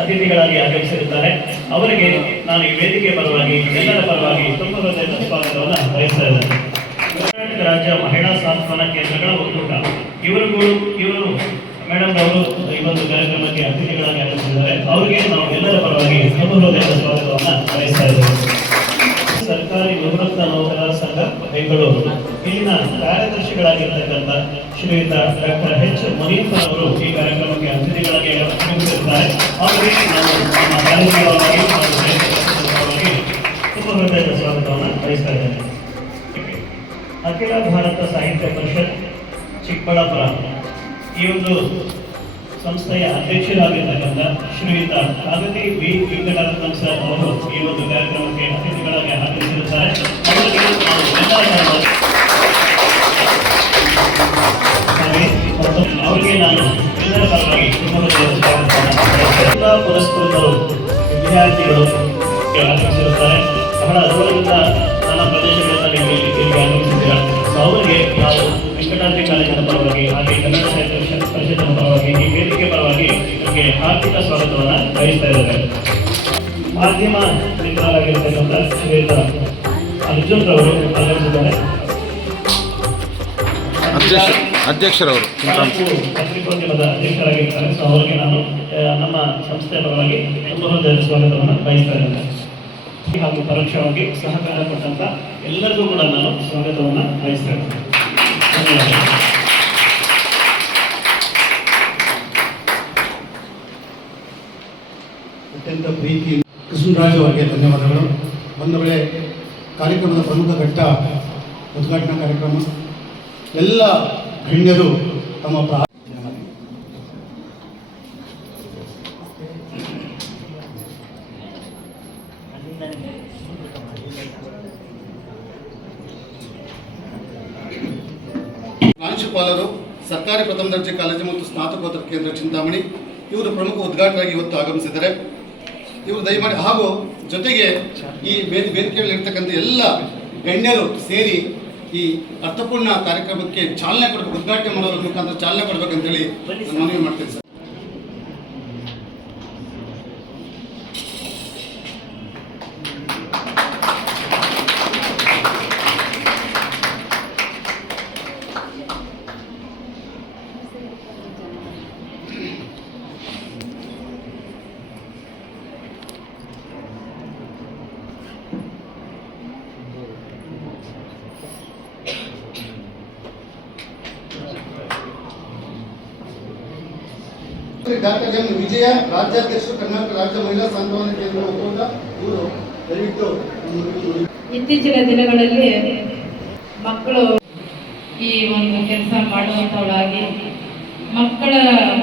ಅತಿಥಿಗಳಾಗಿ ಆಗಮಿಸಿರುತ್ತಾರೆ. ಅವರಿಗೆ ನಾನು ಈ ವೇದಿಕೆ ಪರವಾಗಿ, ಎಲ್ಲರ ಪರವಾಗಿ ತುಂಬ ಹೃದಯದ ಸ್ವಾಗತವನ್ನು ಬಯಸ್ತಾ ಇದ್ದೇನೆ. ಕರ್ನಾಟಕ ರಾಜ್ಯ ಮಹಿಳಾ ಸಾಂತ್ವನ ಕೇಂದ್ರಗಳ ಒಕ್ಕೂಟ ಇವರು ಮೇಡಮ್ ಅವರು ಈ ಒಂದು ಕಾರ್ಯಕ್ರಮಕ್ಕೆ ಅತಿಥಿಗಳಾಗಿ ಆಗಮಿಸಿದ್ದಾರೆ. ಅವರಿಗೆ ನಾವು ಎಲ್ಲರ ಪರವಾಗಿ ತುಂಬ ಹೃದಯದ ಸ್ವಾಗತವನ್ನು ಬಯಸ್ತಾ ಇದ್ದೇವೆ. ಸರ್ಕಾರಿ ನಿವೃತ್ತ ನೌಕರರ ಸಂಘ ಬೆಂಗಳೂರು ಇಲ್ಲಿನ ಕಾರ್ಯದರ್ಶಿಗಳಾಗಿರ್ತಕ್ಕಂಥ ಶ್ರೀಯುತ ಡಾಕ್ಟರ್ H. ಮುನೀಫರ್ ಅವರು ಈ ಕಾರ್ಯಕ್ರಮಕ್ಕೆ ಅತಿಥಿಗಳಾಗಿ ಆಗಮಿಸಿರುತ್ತಾರೆ. ಅವರಿಗೆ ನಾವು ನಮ್ಮ ಕಾರ್ಯಕ್ರಮವಾಗಿ ತುಂಬ ಹೃದಯದ ಸ್ವಾಗತವನ್ನು ಬಯಸ್ತಾ ಇದ್ದೇನೆ. ಅಖಿಲ ಭಾರತ ಸಾಹಿತ್ಯ ಪರಿಷತ್ ಚಿಕ್ಕಬಳ್ಳಾಪುರ ಈ ಒಂದು ಸಂಸ್ಥೆಯ ಅಧ್ಯಕ್ಷರಾಗಿರ್ತಕ್ಕಂಥ ಶ್ರೀಯುತ ಕಾಗತಿ ವಿ ವೆಂಕಟರತ್ನಂ ಸರ್ ಅವರು ಈ ಒಂದು ಕಾರ್ಯಕ್ರಮಕ್ಕೆ ಅತಿಥಿಗಳಾಗಿ ಆಗಮಿಸಿರುತ್ತಾರೆ. ಅವರಿಗೆ ನಾನು ಎಲ್ಲರ ಪರವಾಗಿ ಎಲ್ಲ ಪುರಸ್ಕೃತರು ವಿದ್ಯಾರ್ಥಿಗಳು ಆಗಮಿಸಿರುತ್ತಾರೆ. ಬಹಳ ದೂರದಿಂದ ನಾನಾ ಪ್ರದೇಶಗಳಿಂದ ಇಲ್ಲಿ ಆಗಮಿಸಿದ್ದೀರಾ. ಅವರಿಗೆ ನಾವು ವೆಂಕಟಾದ್ರಿ ಕಾಲೇಜಿನ ಪರವಾಗಿ, ಹಾಗೆ ಕನ್ನಡ ಸಾಹಿತ್ಯ ಪರಿಷತ್ತಿನ ಪರವಾಗಿ, ಈ ವೇದಿಕೆ ಪರವಾಗಿ ನಿಮಗೆ ಆರ್ಥಿಕ ಸ್ವಾಗತವನ್ನು ಬಯಸ್ತಾ ಇದ್ದಾರೆ. ಮಾಧ್ಯಮ ಮಿತ್ರರಾಗಿರ್ತಕ್ಕಂಥ ಶ್ರೀಯುತ ಅರ್ಜುನ್ ರವರು ಆಗಮಿಸಿದ್ದಾರೆ. ಅಧ್ಯಕ್ಷರವರು ಪತ್ರಿಕೋದ್ಯಮದ ಅಧ್ಯಕ್ಷರಾಗಿರ್ತಾರೆ. ಸೊ ಅವರಿಗೆ ನಾನು ನಮ್ಮ ಸಂಸ್ಥೆಯ ಪರವಾಗಿ ತುಂಬ ಹೃದಯದ ಸ್ವಾಗತವನ್ನು ಬಯಸ್ತಾ ಇದ್ದೇನೆ. ಹಾಗೂ ಪರೋಕ್ಷವಾಗಿ ಸಹಕಾರ ಕೊಟ್ಟಂತ ಎಲ್ಲರಿಗೂ ಕೂಡ ನಾನು ಸ್ವಾಗತವನ್ನು ಬಯಸ್ತಾ ಇದ್ದೇನೆ. ಧನ್ಯವಾದ. ಅತ್ಯಂತ ಪ್ರೀತಿ ಕೃಷ್ಣರಾಜು ಅವರಿಗೆ ಧನ್ಯವಾದಗಳು. ಒಂದು ವೇಳೆ ಕಾರ್ಯಕ್ರಮದ ಪ್ರಮುಖ ಘಟ್ಟ ಉದ್ಘಾಟನಾ ಕಾರ್ಯಕ್ರಮ, ಎಲ್ಲ ಗಣ್ಯರು ತಮ್ಮ ಪ್ರಾಂಶುಪಾಲರು, ಸರ್ಕಾರಿ ಪ್ರಥಮ ದರ್ಜೆ ಕಾಲೇಜು ಮತ್ತು ಸ್ನಾತಕೋತ್ತರ ಕೇಂದ್ರ ಚಿಂತಾಮಣಿ, ಇವರು ಪ್ರಮುಖ ಉದ್ಘಾಟಕರಾಗಿ ಇವತ್ತು ಆಗಮಿಸಿದ್ದಾರೆ. ಇವರು ದಯಮಾಡಿ ಹಾಗೂ ಜೊತೆಗೆ ಈ ವೇದಿಕೆಯಲ್ಲಿ ಇರ್ತಕ್ಕಂಥ ಎಲ್ಲ ಗಣ್ಯರು ಸೇರಿ ಈ ಅರ್ಥಪೂರ್ಣ ಕಾರ್ಯಕ್ರಮಕ್ಕೆ ಚಾಲನೆ ಕೊಡಬೇಕು, ಉದ್ಘಾಟನೆ ಮಾಡೋದ್ರ ಮುಖಾಂತರ ಚಾಲನೆ ಕೊಡಬೇಕಂತೇಳಿ ನಾನು ಮನವಿ ಮಾಡ್ತೀನಿ ಸರ್. ಡಾಕ್ಟರ್ ಎಂ ವಿಜಯ, ರಾಜ್ಯಾಧ್ಯಕ್ಷರು, ಕರ್ನಾಟಕ ರಾಜ್ಯ ಮಹಿಳಾ ಸಾಂತ್ವನ ಕೇಂದ್ರ ಒಕ್ಕೂಟ, ಇವರು ದಯವಿಟ್ಟು. ಇತ್ತೀಚಿನ ದಿನಗಳಲ್ಲಿ ಮಕ್ಕಳು ಈ ಒಂದು ಕೆಲಸ ಮಾಡುವಂಥವಳಾಗಿ ಮಕ್ಕಳ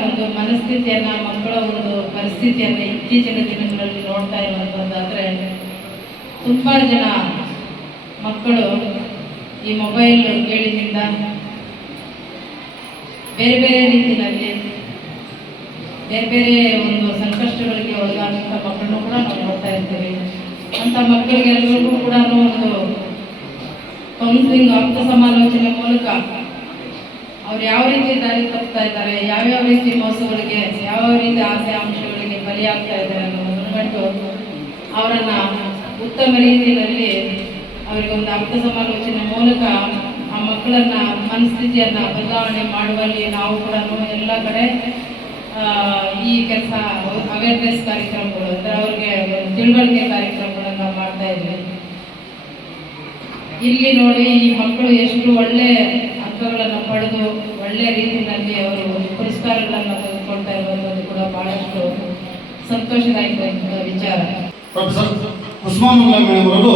ಒಂದು ಮನಸ್ಥಿತಿಯನ್ನು, ಮಕ್ಕಳ ಒಂದು ಪರಿಸ್ಥಿತಿಯನ್ನು ಇತ್ತೀಚಿನ ದಿನಗಳಲ್ಲಿ ನೋಡ್ತಾ ಇರುವಂಥದ್ದಾದರೆ ತುಂಬ ಜನ ಮಕ್ಕಳು ಈ ಮೊಬೈಲ್ ಕೇಳಿನಿಂದ ಬೇರೆ ಬೇರೆ ರೀತಿಯಲ್ಲಿ ಬೇರೆ ಬೇರೆ ಒಂದು ಸಂಕಷ್ಟಗಳಿಗೆ ಒಳಗಾದಂಥ ಮಕ್ಕಳನ್ನು ಕೂಡ ನಾವು ನೋಡ್ತಾ ಇರ್ತೀವಿ. ಅಂಥ ಮಕ್ಕಳಿಗೆಲ್ಲರಿಗೂ ಕೂಡ ಒಂದು ಕೌನ್ಸಿಲಿಂಗ್, ಆಪ್ತ ಸಮಾಲೋಚನೆ ಮೂಲಕ ಅವ್ರು ಯಾವ ರೀತಿ ದಾರಿ ತಪ್ತಾ ಇದ್ದಾರೆ, ಯಾವ್ಯಾವ ರೀತಿ ಮೋಸಗಳಿಗೆ, ಯಾವ್ಯಾವ ರೀತಿ ಆಸೆ ಆಂಶಗಳಿಗೆ ಬಲಿಯಾಗ್ತಾ ಇದ್ದಾರೆ ಅನ್ನೋದನ್ನು ಕಂಡು ಅವರನ್ನು ಉತ್ತಮ ರೀತಿಯಲ್ಲಿ ಅವರಿಗೊಂದು ಆಪ್ತ ಸಮಾಲೋಚನೆ ಮೂಲಕ ಆ ಮಕ್ಕಳನ್ನ ಮನಸ್ಥಿತಿಯನ್ನು ಬದಲಾವಣೆ ಮಾಡುವಲ್ಲಿ ನಾವು ಕೂಡ ಎಲ್ಲ ಕಡೆ ಈ ಕೆಲಸ ಅವೇರ್ನೆಸ್ ಕಾರ್ಯಕ್ರಮಗಳು ಅಂದರೆ ಅವ್ರಿಗೆ ತಿಳುವಳಿಕೆ ಕಾರ್ಯಕ್ರಮಗಳನ್ನು ಮಾಡ್ತಾ ಇದ್ವಿ. ಇಲ್ಲಿ ನೋಡಿ ಈ ಮಕ್ಕಳು ಎಷ್ಟು ಒಳ್ಳೆ ಅಂಕಗಳನ್ನು ಪಡೆದು ಒಳ್ಳೆ ರೀತಿಯಲ್ಲಿ ಅವರು ಪುರಸ್ಕಾರಗಳನ್ನು ತೆಗೆದುಕೊಳ್ತಾ ಇರುವಂಥದ್ದು ಕೂಡ ಬಹಳಷ್ಟು ಸಂತೋಷದಾಯಕ ವಿಚಾರ. ಪ್ರೊಫೆಸರ್ ಕುಸುಮಾಮಂಗಲ ಮೇಡಮ್ ಅವರು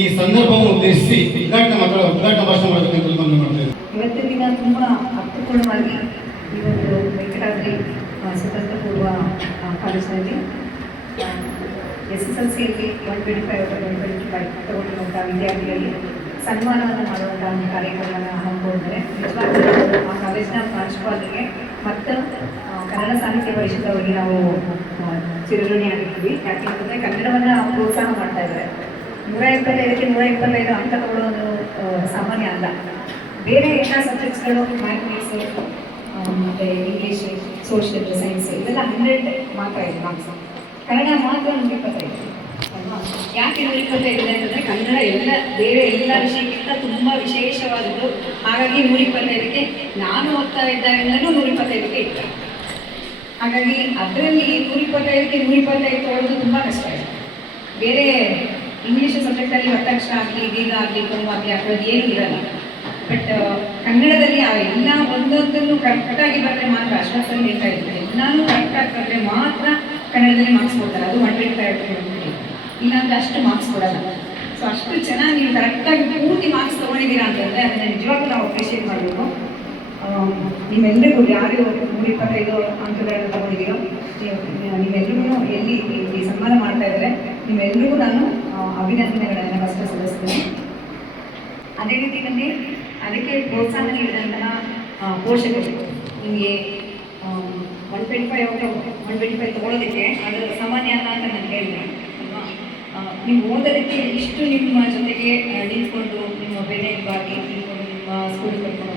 ಈ ಸಂದರ್ಭವನ್ನು ಉದ್ದೇಶಿಸಿ ಉದ್ಘಾಟನಾ ಭಾಷಣ ಮಾಡಬೇಕಂತ ಮನವಿ ಮಾಡ್ತಾರೆ. ಇವತ್ತಿನ ದಿನ ತುಂಬ ಅರ್ಥಪೂರ್ಣವಾಗಿ ಈ ಒಂದು ವೆಂಕಟಾದ್ರಿ ಸ್ವತಂತ್ರ ಪೂರ್ವ ಕಾಲೇಜಿನಲ್ಲಿ SSLCಯಲ್ಲಿ 125 ತಗೊಂಡಿರುವಂಥ ವಿದ್ಯಾರ್ಥಿಗಳಿಗೆ ಸನ್ಮಾನವನ್ನು ಮಾಡುವಂಥ ಒಂದು ಕಾರ್ಯಕ್ರಮವನ್ನು ಹಮ್ಮಿಕೊಂಡಿದ್ದಾರೆ. ನಿಜವಾಗ್ಲೂ ಆ ಕಾಲೇಜಿನ ಪ್ರಾಂಶುಪಾಲರಿಗೆ ಮತ್ತು ಕನ್ನಡ ಸಾಹಿತ್ಯ ಪರಿಷತ್ತವರಿಗೆ ನಾವು ಚಿರಋಣಿ ಆಗಿರ್ತೀವಿ. ಯಾಕೆಂತಂದರೆ ಕನ್ನಡವನ್ನು ಪ್ರೋತ್ಸಾಹ ಮಾಡ್ತಾ ಇದ್ದಾರೆ. 125 ಅಂಕ ತಗೊಳ್ಳೋದು ಸಾಮಾನ್ಯ ಅಲ್ಲ. ಬೇರೆ ಎಲ್ಲ ಸಬ್ಜೆಕ್ಟ್ಸ್ಗಳು ಮ್ಯಾಥಮೆಟಿಕ್ಸ್ ಮತ್ತು ಇಂಗ್ಲೀಷ್, ಸೋಷಿಯಲ್, ಸೈನ್ಸ್ ಇದೆಲ್ಲ 100 ಮಾತ್ರ ಇದೆ ಮಾರ್ಕ್ಸ್. ಕನ್ನಡ ಮಾತ್ರ 125 ಅಲ್ವಾ? ಯಾಕೆ 125 ಇದೆ ಅಂತಂದರೆ ಕನ್ನಡ ಬೇರೆ ಎಲ್ಲ ವಿಷಯಕ್ಕಿಂತ ತುಂಬ ವಿಶೇಷವಾದದ್ದು. ಹಾಗಾಗಿ 125ಕ್ಕೆ ನಾನು ಓದ್ತಾ ಇದ್ದಾಗಿಂದಲೂ 125ಕ್ಕೆ ಇತ್ತು. ಹಾಗಾಗಿ ಅದರಲ್ಲಿ 125ಕ್ಕೆ 125 ತೊಗೊಳ್ಳೋದು ತುಂಬ ಕಷ್ಟ ಇದೆ. ಬೇರೆ ಇಂಗ್ಲೀಷ್ ಸಬ್ಜೆಕ್ಟಲ್ಲಿ ಒತ್ತಕ್ಷರ ಆಗಲಿ, ದೀರ್ಘ ಆಗಲಿ, ಕೊಂಬು ಆಗಲಿ ಹಾಕೋದು ಏನೂ ಇರಲ್ಲ. ಬಟ್ ಕನ್ನಡದಲ್ಲಿ ಆ ಎಲ್ಲ ಒಂದೊಂದನ್ನು ಕರೆಕ್ಟಾಗಿ ಬರೆದ್ರೆ ಮಾತ್ರ, ಅಶ್ವಾಸಲ್ಲಿ ಹೇಳ್ತಾ ಇರ್ತಾರೆ, ಎಲ್ಲಾನು ಕರೆಕ್ಟಾಗಿ ಬರೆದ್ರೆ ಮಾತ್ರ ಕನ್ನಡದಲ್ಲಿ ಮಾರ್ಕ್ಸ್ ಕೊಡ್ತಾರೆ. ಅದು 125 ಇಲ್ಲಾಂದ್ರೆ ಅಷ್ಟು ಮಾರ್ಕ್ಸ್ ಕೊಡಲ್ಲ. ಸೊ ಅಷ್ಟು ಚೆನ್ನಾಗಿ ನೀವು ಕರೆಕ್ಟಾಗಿ ಪೂರ್ತಿ ಮಾರ್ಕ್ಸ್ ತೊಗೊಂಡಿದ್ದೀರಾ ಅಂತಂದರೆ ಅದನ್ನು ನಿಜವಾಗ್ಲೂ ನಾವು ಅಪ್ರಿಷಿಯೇಟ್ ಮಾಡಬೇಕು. ನಿಮ್ಮೆಲ್ಲರಿಗೂ ಯಾರು 125 ಅಂಕಗಳನ್ನು ತಗೊಂಡಿದ್ದೀರೋ ನೀವೆಲ್ಲರೂ ಎಲ್ಲಿ ಈ ಸನ್ಮಾನ ಮಾಡ್ತಾ ಇದ್ದಾರೆ ನಿಮ್ಮೆಲ್ಲರಿಗೂ ನಾನು ಅಭಿನಂದನೆಗಳನ್ನು ಫಸ್ಟ್ ಸಲ್ಲಿಸ್ತೇನೆ. ಅದೇ ರೀತಿಯಲ್ಲಿ ಅದಕ್ಕೆ ಪ್ರೋತ್ಸಾಹ ನೀಡಿದಂತಹ ಪೋಷಕರು ನಿಮಗೆ 125 ತಗೊಳ್ಳೋದಕ್ಕೆ ಅದು ಸಾಮಾನ್ಯ ಅಲ್ಲ ಅಂತ ನಾನು ಹೇಳಿದೆ ಅಲ್ವಾ? ನೀವು ಓದೋದಕ್ಕೆ ಇಷ್ಟು ನಿಮ್ಮ ಜೊತೆಗೆ ನಿಂತ್ಕೊಂಡು ನಿಮ್ಮ ಬೆನ್ನೆಲುಬಾಗಿ ನಿಂತ್ಕೊಂಡು ನಿಮ್ಮ ಸ್ಕೂಲ್ ಕರ್ಕೊಂಡು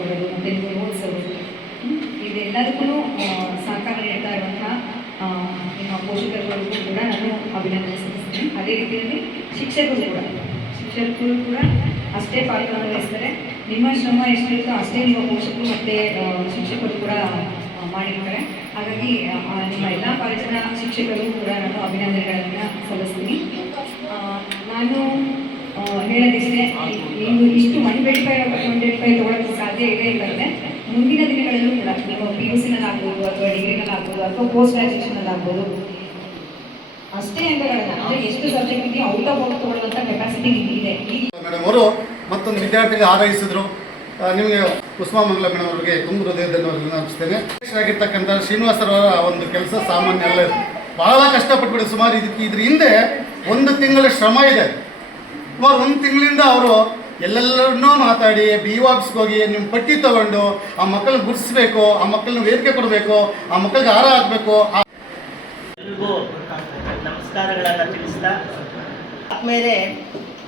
ಬರೋದು ಮತ್ತು ನಿಮ್ಮ ಓದಿಸೋದು ಇದೆಲ್ಲದಕ್ಕೂ ಸಹಕಾರ ನೀಡ್ತಾ ಇರುವಂತಹ ಶಿಕ್ಷಕರು ಕೂಡ ಅಷ್ಟೇ ಪಾತ್ರವನ್ನು ವಹಿಸ್ತಾರೆ. ನಿಮ್ಮ ಶ್ರಮ ಎಷ್ಟಿರುತ್ತೋ ಅಷ್ಟೇ ನಿಮ್ಮ ಪೋಷಕರು ಮತ್ತು ಶಿಕ್ಷಕರು ಕೂಡ ಮಾಡಿರ್ತಾರೆ. ಹಾಗಾಗಿ ನಿಮ್ಮ ಎಲ್ಲ ಕಾಲೇಜಿನ ಶಿಕ್ಷಕರು ಕೂಡ ನಾನು ಅಭಿನಂದನೆಗಳನ್ನು ಸಲ್ಲಿಸ್ತೀನಿ. ನಾನು ಹೇಳೋದಿಷ್ಟೇ, ನೀವು ಇಷ್ಟು 125 ತೊಗೊಳಕ್ಕೆ ಸಾಧ್ಯ ಇದೆ ಇಲ್ಲಂದರೆ ಮುಂದಿನ ದಿನಗಳಲ್ಲೂ ಕೂಡ ನೀವು PUC-ನಲ್ಲಾಗ್ಬೋದು ಅಥವಾ ಡಿಗ್ರಿನಲ್ಲಾಗ್ಬೋದು ಅಥವಾ ಪೋಸ್ಟ್ ಗ್ರಾಜುಯೇಷನಲ್ಲಾಗ್ಬೋದು ಅಷ್ಟೇ ಅಂಕಗಳನ್ನು ಅಂದರೆ ಎಷ್ಟು ಸಬ್ಜೆಕ್ಟ್ ಇದೆಯೋ ಔಟ್ ಆಫ್ ಔಟ್ ತೊಗೊಳ್ಳುವಂಥ ಕೆಪಾಸಿಟಿ ಇದೆ. ಮೇಡಮ್ ಅವರು ಮತ್ತೊಂದು ವಿದ್ಯಾರ್ಥಿಗೆ ಹಾರೈಸಿದ್ರು. ನಿಮಗೆ ಕುಸುಮಾಮಂಗಲ ಮೇಡಮ್ ಅವರಿಗೆ ತುಂಬ ಹೃದಯದಲ್ಲಿ ಅರ್ಪಿಸ್ತೇನೆ. ಆಗಿರ್ತಕ್ಕಂಥ ಶ್ರೀನಿವಾಸರವರ ಒಂದು ಕೆಲಸ ಸಾಮಾನ್ಯ ಅಲ್ಲ, ಬಹಳ ಕಷ್ಟಪಟ್ಬಿಡಿ. ಸುಮಾರು ಇದ್ರ ಹಿಂದೆ 1 ತಿಂಗಳ ಶ್ರಮ ಇದೆ. ಸುಮಾರು 1 ತಿಂಗಳಿಂದ ಅವರು ಎಲ್ಲೆಲ್ಲರನ್ನೂ ಮಾತಾಡಿ BO ಆಫೀಸ್ಗೆ ಹೋಗಿ ನಿಮ್ಮ ಪಟ್ಟಿ ತಗೊಂಡು ಆ ಮಕ್ಕಳನ್ನ ಗುರುತಿಸ್ಬೇಕು, ಆ ಮಕ್ಕಳನ್ನ ವೇದಿಕೆ ಕೊಡಬೇಕು, ಆ ಮಕ್ಕಳಿಗೆ ಹಾರ ಹಾಕಬೇಕು. ಎಲ್ರಿಗೂ ನಮಸ್ಕಾರಗಳನ್ನು ತಿಳಿಸ್ತಾ, ಆದಮೇಲೆ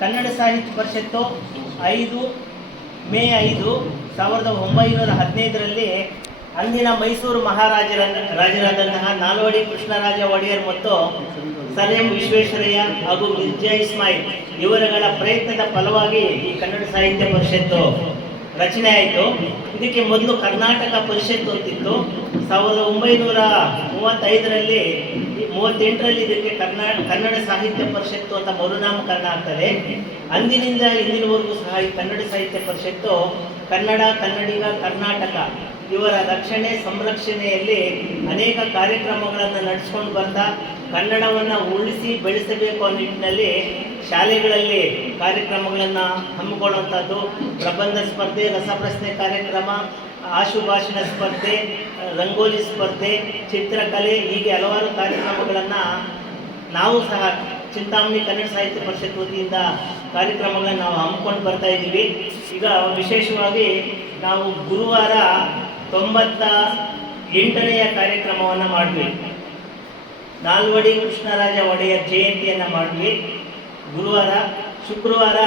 ಕನ್ನಡ ಸಾಹಿತ್ಯ ಪರಿಷತ್ತು 5 ಮೇ 5, 1915ರಲ್ಲಿ ಅಂದಿನ ಮೈಸೂರು ರಾಜರಾದಂತಹ ನಾಲ್ವಡಿ ಕೃಷ್ಣರಾಜ ಒಡೆಯರ್ ಮತ್ತು ಸರ್ ಎಂ ವಿಶ್ವೇಶ್ವರಯ್ಯ ಹಾಗೂ ಮಿರ್ಜಾ ಇಸ್ಮಾಯಿಲ್ ಇವರುಗಳ ಪ್ರಯತ್ನದ ಫಲವಾಗಿ ಈ ಕನ್ನಡ ಸಾಹಿತ್ಯ ಪರಿಷತ್ತು ರಚನೆ ಆಯಿತು. ಇದಕ್ಕೆ ಮೊದಲು ಕರ್ನಾಟಕ ಪರಿಷತ್ತು ಅಂತಿತ್ತು. 1935ರಲ್ಲಿ 38ರಲ್ಲಿ ಇದಕ್ಕೆ ಕನ್ನಡ ಸಾಹಿತ್ಯ ಪರಿಷತ್ತು ಅಂತ ಮರುನಾಮಕರಣ ಆಗ್ತದೆ. ಅಂದಿನಿಂದ ಇಂದಿನವರೆಗೂ ಸಹ ಈ ಕನ್ನಡ ಸಾಹಿತ್ಯ ಪರಿಷತ್ತು ಕನ್ನಡ, ಕನ್ನಡಿಗ, ಕರ್ನಾಟಕ ಇವರ ರಕ್ಷಣೆ ಸಂರಕ್ಷಣೆಯಲ್ಲಿ ಅನೇಕ ಕಾರ್ಯಕ್ರಮಗಳನ್ನು ನಡೆಸ್ಕೊಂಡು ಬರ್ತಾ ಕನ್ನಡವನ್ನು ಉಳಿಸಿ ಬೆಳೆಸಬೇಕು ಅನ್ನೋ ನಿಟ್ಟಿನಲ್ಲಿ ಶಾಲೆಗಳಲ್ಲಿ ಕಾರ್ಯಕ್ರಮಗಳನ್ನು ಹಮ್ಮಿಕೊಳ್ಳುವಂಥದ್ದು, ಪ್ರಬಂಧ ಸ್ಪರ್ಧೆ, ರಸಪ್ರಶ್ನೆ ಕಾರ್ಯಕ್ರಮ, ಆಶುಭಾಷಣ ಸ್ಪರ್ಧೆ, ರಂಗೋಲಿ ಸ್ಪರ್ಧೆ, ಚಿತ್ರಕಲೆ, ಹೀಗೆ ಹಲವಾರು ಕಾರ್ಯಕ್ರಮಗಳನ್ನು ನಾವು ಸಹ ಚಿಂತಾಮಣಿ ಕನ್ನಡ ಸಾಹಿತ್ಯ ಪರಿಷತ್ ವತಿಯಿಂದ ಕಾರ್ಯಕ್ರಮಗಳನ್ನು ನಾವು ಹಮ್ಮಿಕೊಂಡು ಬರ್ತಾ ಇದ್ದೀವಿ. ಈಗ ವಿಶೇಷವಾಗಿ ನಾವು ಗುರುವಾರ 98ನೆಯ ಕಾರ್ಯಕ್ರಮವನ್ನು ಮಾಡಿದ್ವಿ. ನಾಲ್ವಡಿ ಕೃಷ್ಣರಾಜ ಒಡೆಯರ್ ಜಯಂತಿಯನ್ನು ಮಾಡಿದ್ವಿ ಗುರುವಾರ. ಶುಕ್ರವಾರ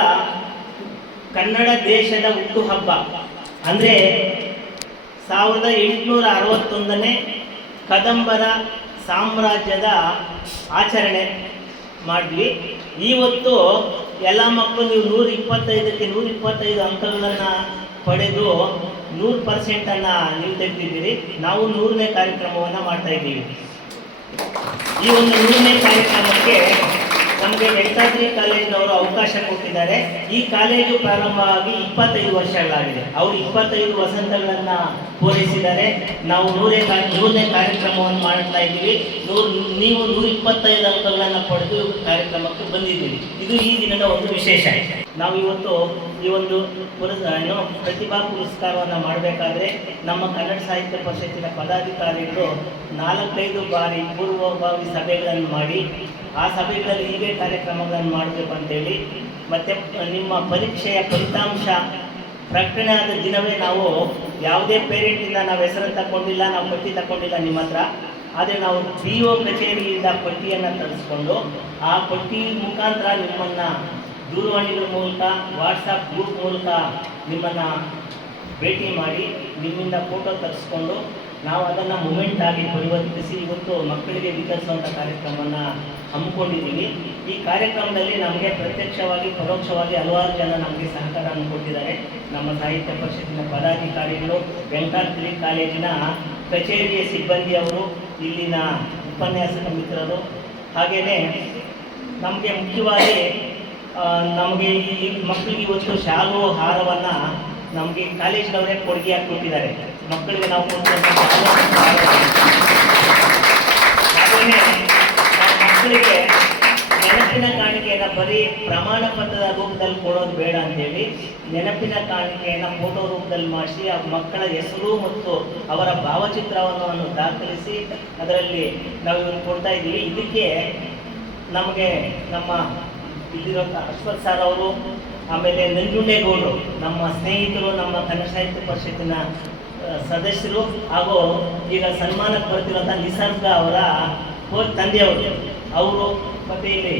ಕನ್ನಡ ದೇಶದ ಹುಟ್ಟುಹಬ್ಬ ಅಂದರೆ 1861ನೇ ಕದಂಬರ ಸಾಮ್ರಾಜ್ಯದ ಆಚರಣೆ ಮಾಡಿದ್ವಿ. ಇವತ್ತು ಎಲ್ಲ ಮಕ್ಕಳು ನೀವು 125ಕ್ಕೆ 125 ಅಂಕಗಳನ್ನು ಪಡೆದು 100%ಅನ್ನು ನೀವು ತೆಗೆದಿದ್ದೀರಿ. ನಾವು 100ನೇ ಕಾರ್ಯಕ್ರಮವನ್ನು ಮಾಡ್ತಾ ಇದ್ದೀವಿ. ಈ ಒಂದು 100ನೇ ಕಾರ್ಯಕ್ರಮಕ್ಕೆ ನಮಗೆ ವೆಂಕಟಾದ್ರಿ ಕಾಲೇಜಿನವರು ಅವಕಾಶ ಕೊಟ್ಟಿದ್ದಾರೆ. ಈ ಕಾಲೇಜು ಪ್ರಾರಂಭವಾಗಿ 25 ವರ್ಷಗಳಾಗಿದೆ. ಅವರು 25 ವಸಂತಗಳನ್ನು ಪೂರೈಸಿದ್ದಾರೆ. ನಾವು 100ನೇ ಕಾರ್ಯಕ್ರಮವನ್ನು ಮಾಡ್ತಾ ಇದ್ದೀವಿ. ನೀವು 125 ಅಂಕಗಳನ್ನು ಪಡೆದು ಕಾರ್ಯಕ್ರಮಕ್ಕೆ ಬಂದಿದ್ದೀವಿ. ಇದು ಈ ದಿನದ ಒಂದು ವಿಶೇಷ. ನಾವು ಇವತ್ತು ಈ ಒಂದು ಪ್ರತಿಭಾ ಪುರಸ್ಕಾರವನ್ನು ಮಾಡಬೇಕಾದ್ರೆ ನಮ್ಮ ಕನ್ನಡ ಸಾಹಿತ್ಯ ಪರಿಷತ್ತಿನ ಪದಾಧಿಕಾರಿಗಳು 4-5 ಬಾರಿ ಪೂರ್ವಭಾವಿ ಸಭೆಗಳನ್ನು ಮಾಡಿ ಆ ಸಭೆಗಳಲ್ಲಿ ಹೀಗೆ ಕಾರ್ಯಕ್ರಮಗಳನ್ನು ಮಾಡಬೇಕು ಅಂತೇಳಿ, ಮತ್ತು ನಿಮ್ಮ ಪರೀಕ್ಷೆಯ ಫಲಿತಾಂಶ ಪ್ರಕಟಣೆ ಆದ ದಿನವೇ ನಾವು ಯಾವುದೇ ಪೇರೆಂಟಿಂದ ನಾವು ಹೆಸರನ್ನು ತಗೊಂಡಿಲ್ಲ, ನಾವು ಪಟ್ಟಿ ತಗೊಂಡಿಲ್ಲ ನಿಮ್ಮ ಹತ್ರ. ಆದರೆ ನಾವು BO ಕಚೇರಿಯಿಂದ ಪಟ್ಟಿಯನ್ನು ತರಿಸ್ಕೊಂಡು ಆ ಪಟ್ಟಿ ಮುಖಾಂತರ ನಿಮ್ಮನ್ನು ದೂರವಾಣಿಗಳ ಮೂಲಕ, ವಾಟ್ಸಪ್ ಗ್ರೂಪ್ ಮೂಲಕ ನಿಮ್ಮನ್ನು ಭೇಟಿ ಮಾಡಿ ನಿಮ್ಮಿಂದ ಫೋಟೋ ತರಿಸ್ಕೊಂಡು ನಾವು ಅದನ್ನು ಮೂಮೆಂಟ್ ಆಗಿ ಪರಿವರ್ತಿಸಿ ಇವತ್ತು ಮಕ್ಕಳಿಗೆ ವಿತರಿಸುವಂಥ ಕಾರ್ಯಕ್ರಮವನ್ನು ಹಮ್ಮಿಕೊಂಡಿದ್ದೀವಿ. ಈ ಕಾರ್ಯಕ್ರಮದಲ್ಲಿ ನಮಗೆ ಪ್ರತ್ಯಕ್ಷವಾಗಿ ಪರೋಕ್ಷವಾಗಿ ಹಲವಾರು ಜನ ನಮಗೆ ಸಹಕಾರವನ್ನು ಕೊಟ್ಟಿದ್ದಾರೆ. ನಮ್ಮ ಸಾಹಿತ್ಯ ಪರಿಷತ್ತಿನ ಪದಾಧಿಕಾರಿಗಳು, ವೆಂಕಟಾದ್ರಿ ಕಾಲೇಜಿನ ಕಚೇರಿಯ ಸಿಬ್ಬಂದಿಯವರು, ಇಲ್ಲಿನ ಉಪನ್ಯಾಸಕ ಮಿತ್ರರು, ಹಾಗೆಯೇ ನಮಗೆ ಮುಖ್ಯವಾಗಿ ನಮಗೆ ಈ ಮಕ್ಕಳಿಗೆ ಇವತ್ತು ಶಾಲು ಹಾರವನ್ನು ನಮಗೆ ಕಾಲೇಜಿನವರೇ ಕೊಡುಗೆಯಾಗಿ ಕೊಟ್ಟಿದ್ದಾರೆ. ಮಕ್ಕಳಿಗೆ ನಾವು ಹಾಗೆಯೇ ಮಕ್ಕಳಿಗೆ ನೆನಪಿನ ಕಾಣಿಕೆಯನ್ನು ಬರೀ ಪ್ರಮಾಣ ಪತ್ರದ ರೂಪದಲ್ಲಿ ಕೊಡೋದು ಬೇಡ ಅಂತೇಳಿ ನೆನಪಿನ ಕಾಣಿಕೆಯನ್ನು ಫೋಟೋ ರೂಪದಲ್ಲಿ ಮಾಡಿಸಿ ಆ ಮಕ್ಕಳ ಹೆಸರು ಮತ್ತು ಅವರ ಭಾವಚಿತ್ರವನ್ನು ದಾಖಲಿಸಿ ಅದರಲ್ಲಿ ನಾವು ಇವರು ಕೊಡ್ತಾ ಇದ್ದೀವಿ. ಇದಕ್ಕೆ ನಮಗೆ ನಮ್ಮ ಇಲ್ಲಿರೋ ಅಶ್ವಥ್ ಸರ್ ಅವರು, ಆಮೇಲೆ ನಂಜುಂಡೇಗೌಡರು, ನಮ್ಮ ಸ್ನೇಹಿತರು, ನಮ್ಮ ಕನ್ನಡ ಸಾಹಿತ್ಯ ಪರಿಷತ್ತಿನ ಸದಸ್ಯರು, ಹಾಗೂ ಈಗ ಸನ್ಮಾನಕ್ಕೆ ಬರ್ತಿರುವಂಥ ನಿಸರ್ಗ ಅವರ ತಂದೆಯವರು, ಅವರು, ಮತ್ತು ಇಲ್ಲಿ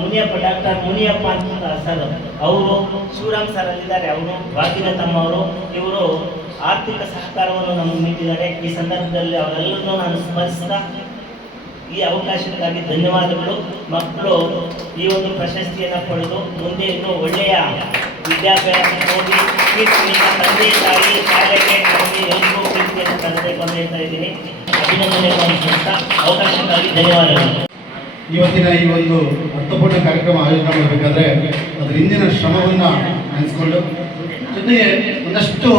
ಮುನಿಯಪ್ಪ, ಡಾಕ್ಟರ್ ಮುನಿಯಪ್ಪ ಅಂತ ಸರ್ ಅವರು, ಶಿವರಾಮ್ ಸರ್ ಅಲ್ಲಿದ್ದಾರೆ, ಅವರು, ಭಾಗ್ಯರಥಮ್ಮ ಅವರು, ಇವರು ಆರ್ಥಿಕ ಸಹಕಾರವನ್ನು ನಮಗೆ ನೀಡಿದ್ದಾರೆ. ಈ ಸಂದರ್ಭದಲ್ಲಿ ಅವರೆಲ್ಲರನ್ನೂ ನಾನು ಸ್ಮರಿಸ್ತಾ ಈ ಅವಕಾಶಕ್ಕಾಗಿ ಧನ್ಯವಾದಗಳು. ಮಕ್ಕಳು ಈ ಒಂದು ಪ್ರಶಸ್ತಿಯನ್ನು ಪಡೆದು ಮುಂದೆ ಇನ್ನೂ ಒಳ್ಳೆಯ ವಿದ್ಯಾಭ್ಯಾಸ ಹೋಗಿ ಕೀರ್ತಿಯಿಂದ ತಂದೆ ತಾಯಿ ಶಾಲೆಗೆ ತಂದೆ ಎಲ್ಲರೂ ಕೀರ್ತಿಯನ್ನು ತರಬೇಕು ಅಂತ ಹೇಳ್ತಾ ಇದ್ದೀನಿ. ಅಭಿನಂದನೆ ಅಂತ ಅವಕಾಶಕ್ಕಾಗಿ ಧನ್ಯವಾದಗಳು. ಇವತ್ತಿನ ಈ ಒಂದು ಅರ್ಥಪೂರ್ಣ ಕಾರ್ಯಕ್ರಮ ಆಯೋಜನೆ ಮಾಡಬೇಕಾದ್ರೆ ಅದರ ಹಿಂದಿನ ಶ್ರಮವನ್ನು ನೆನೆಸ್ಕೊಂಡು ಜೊತೆಗೆ ಒಂದಷ್ಟು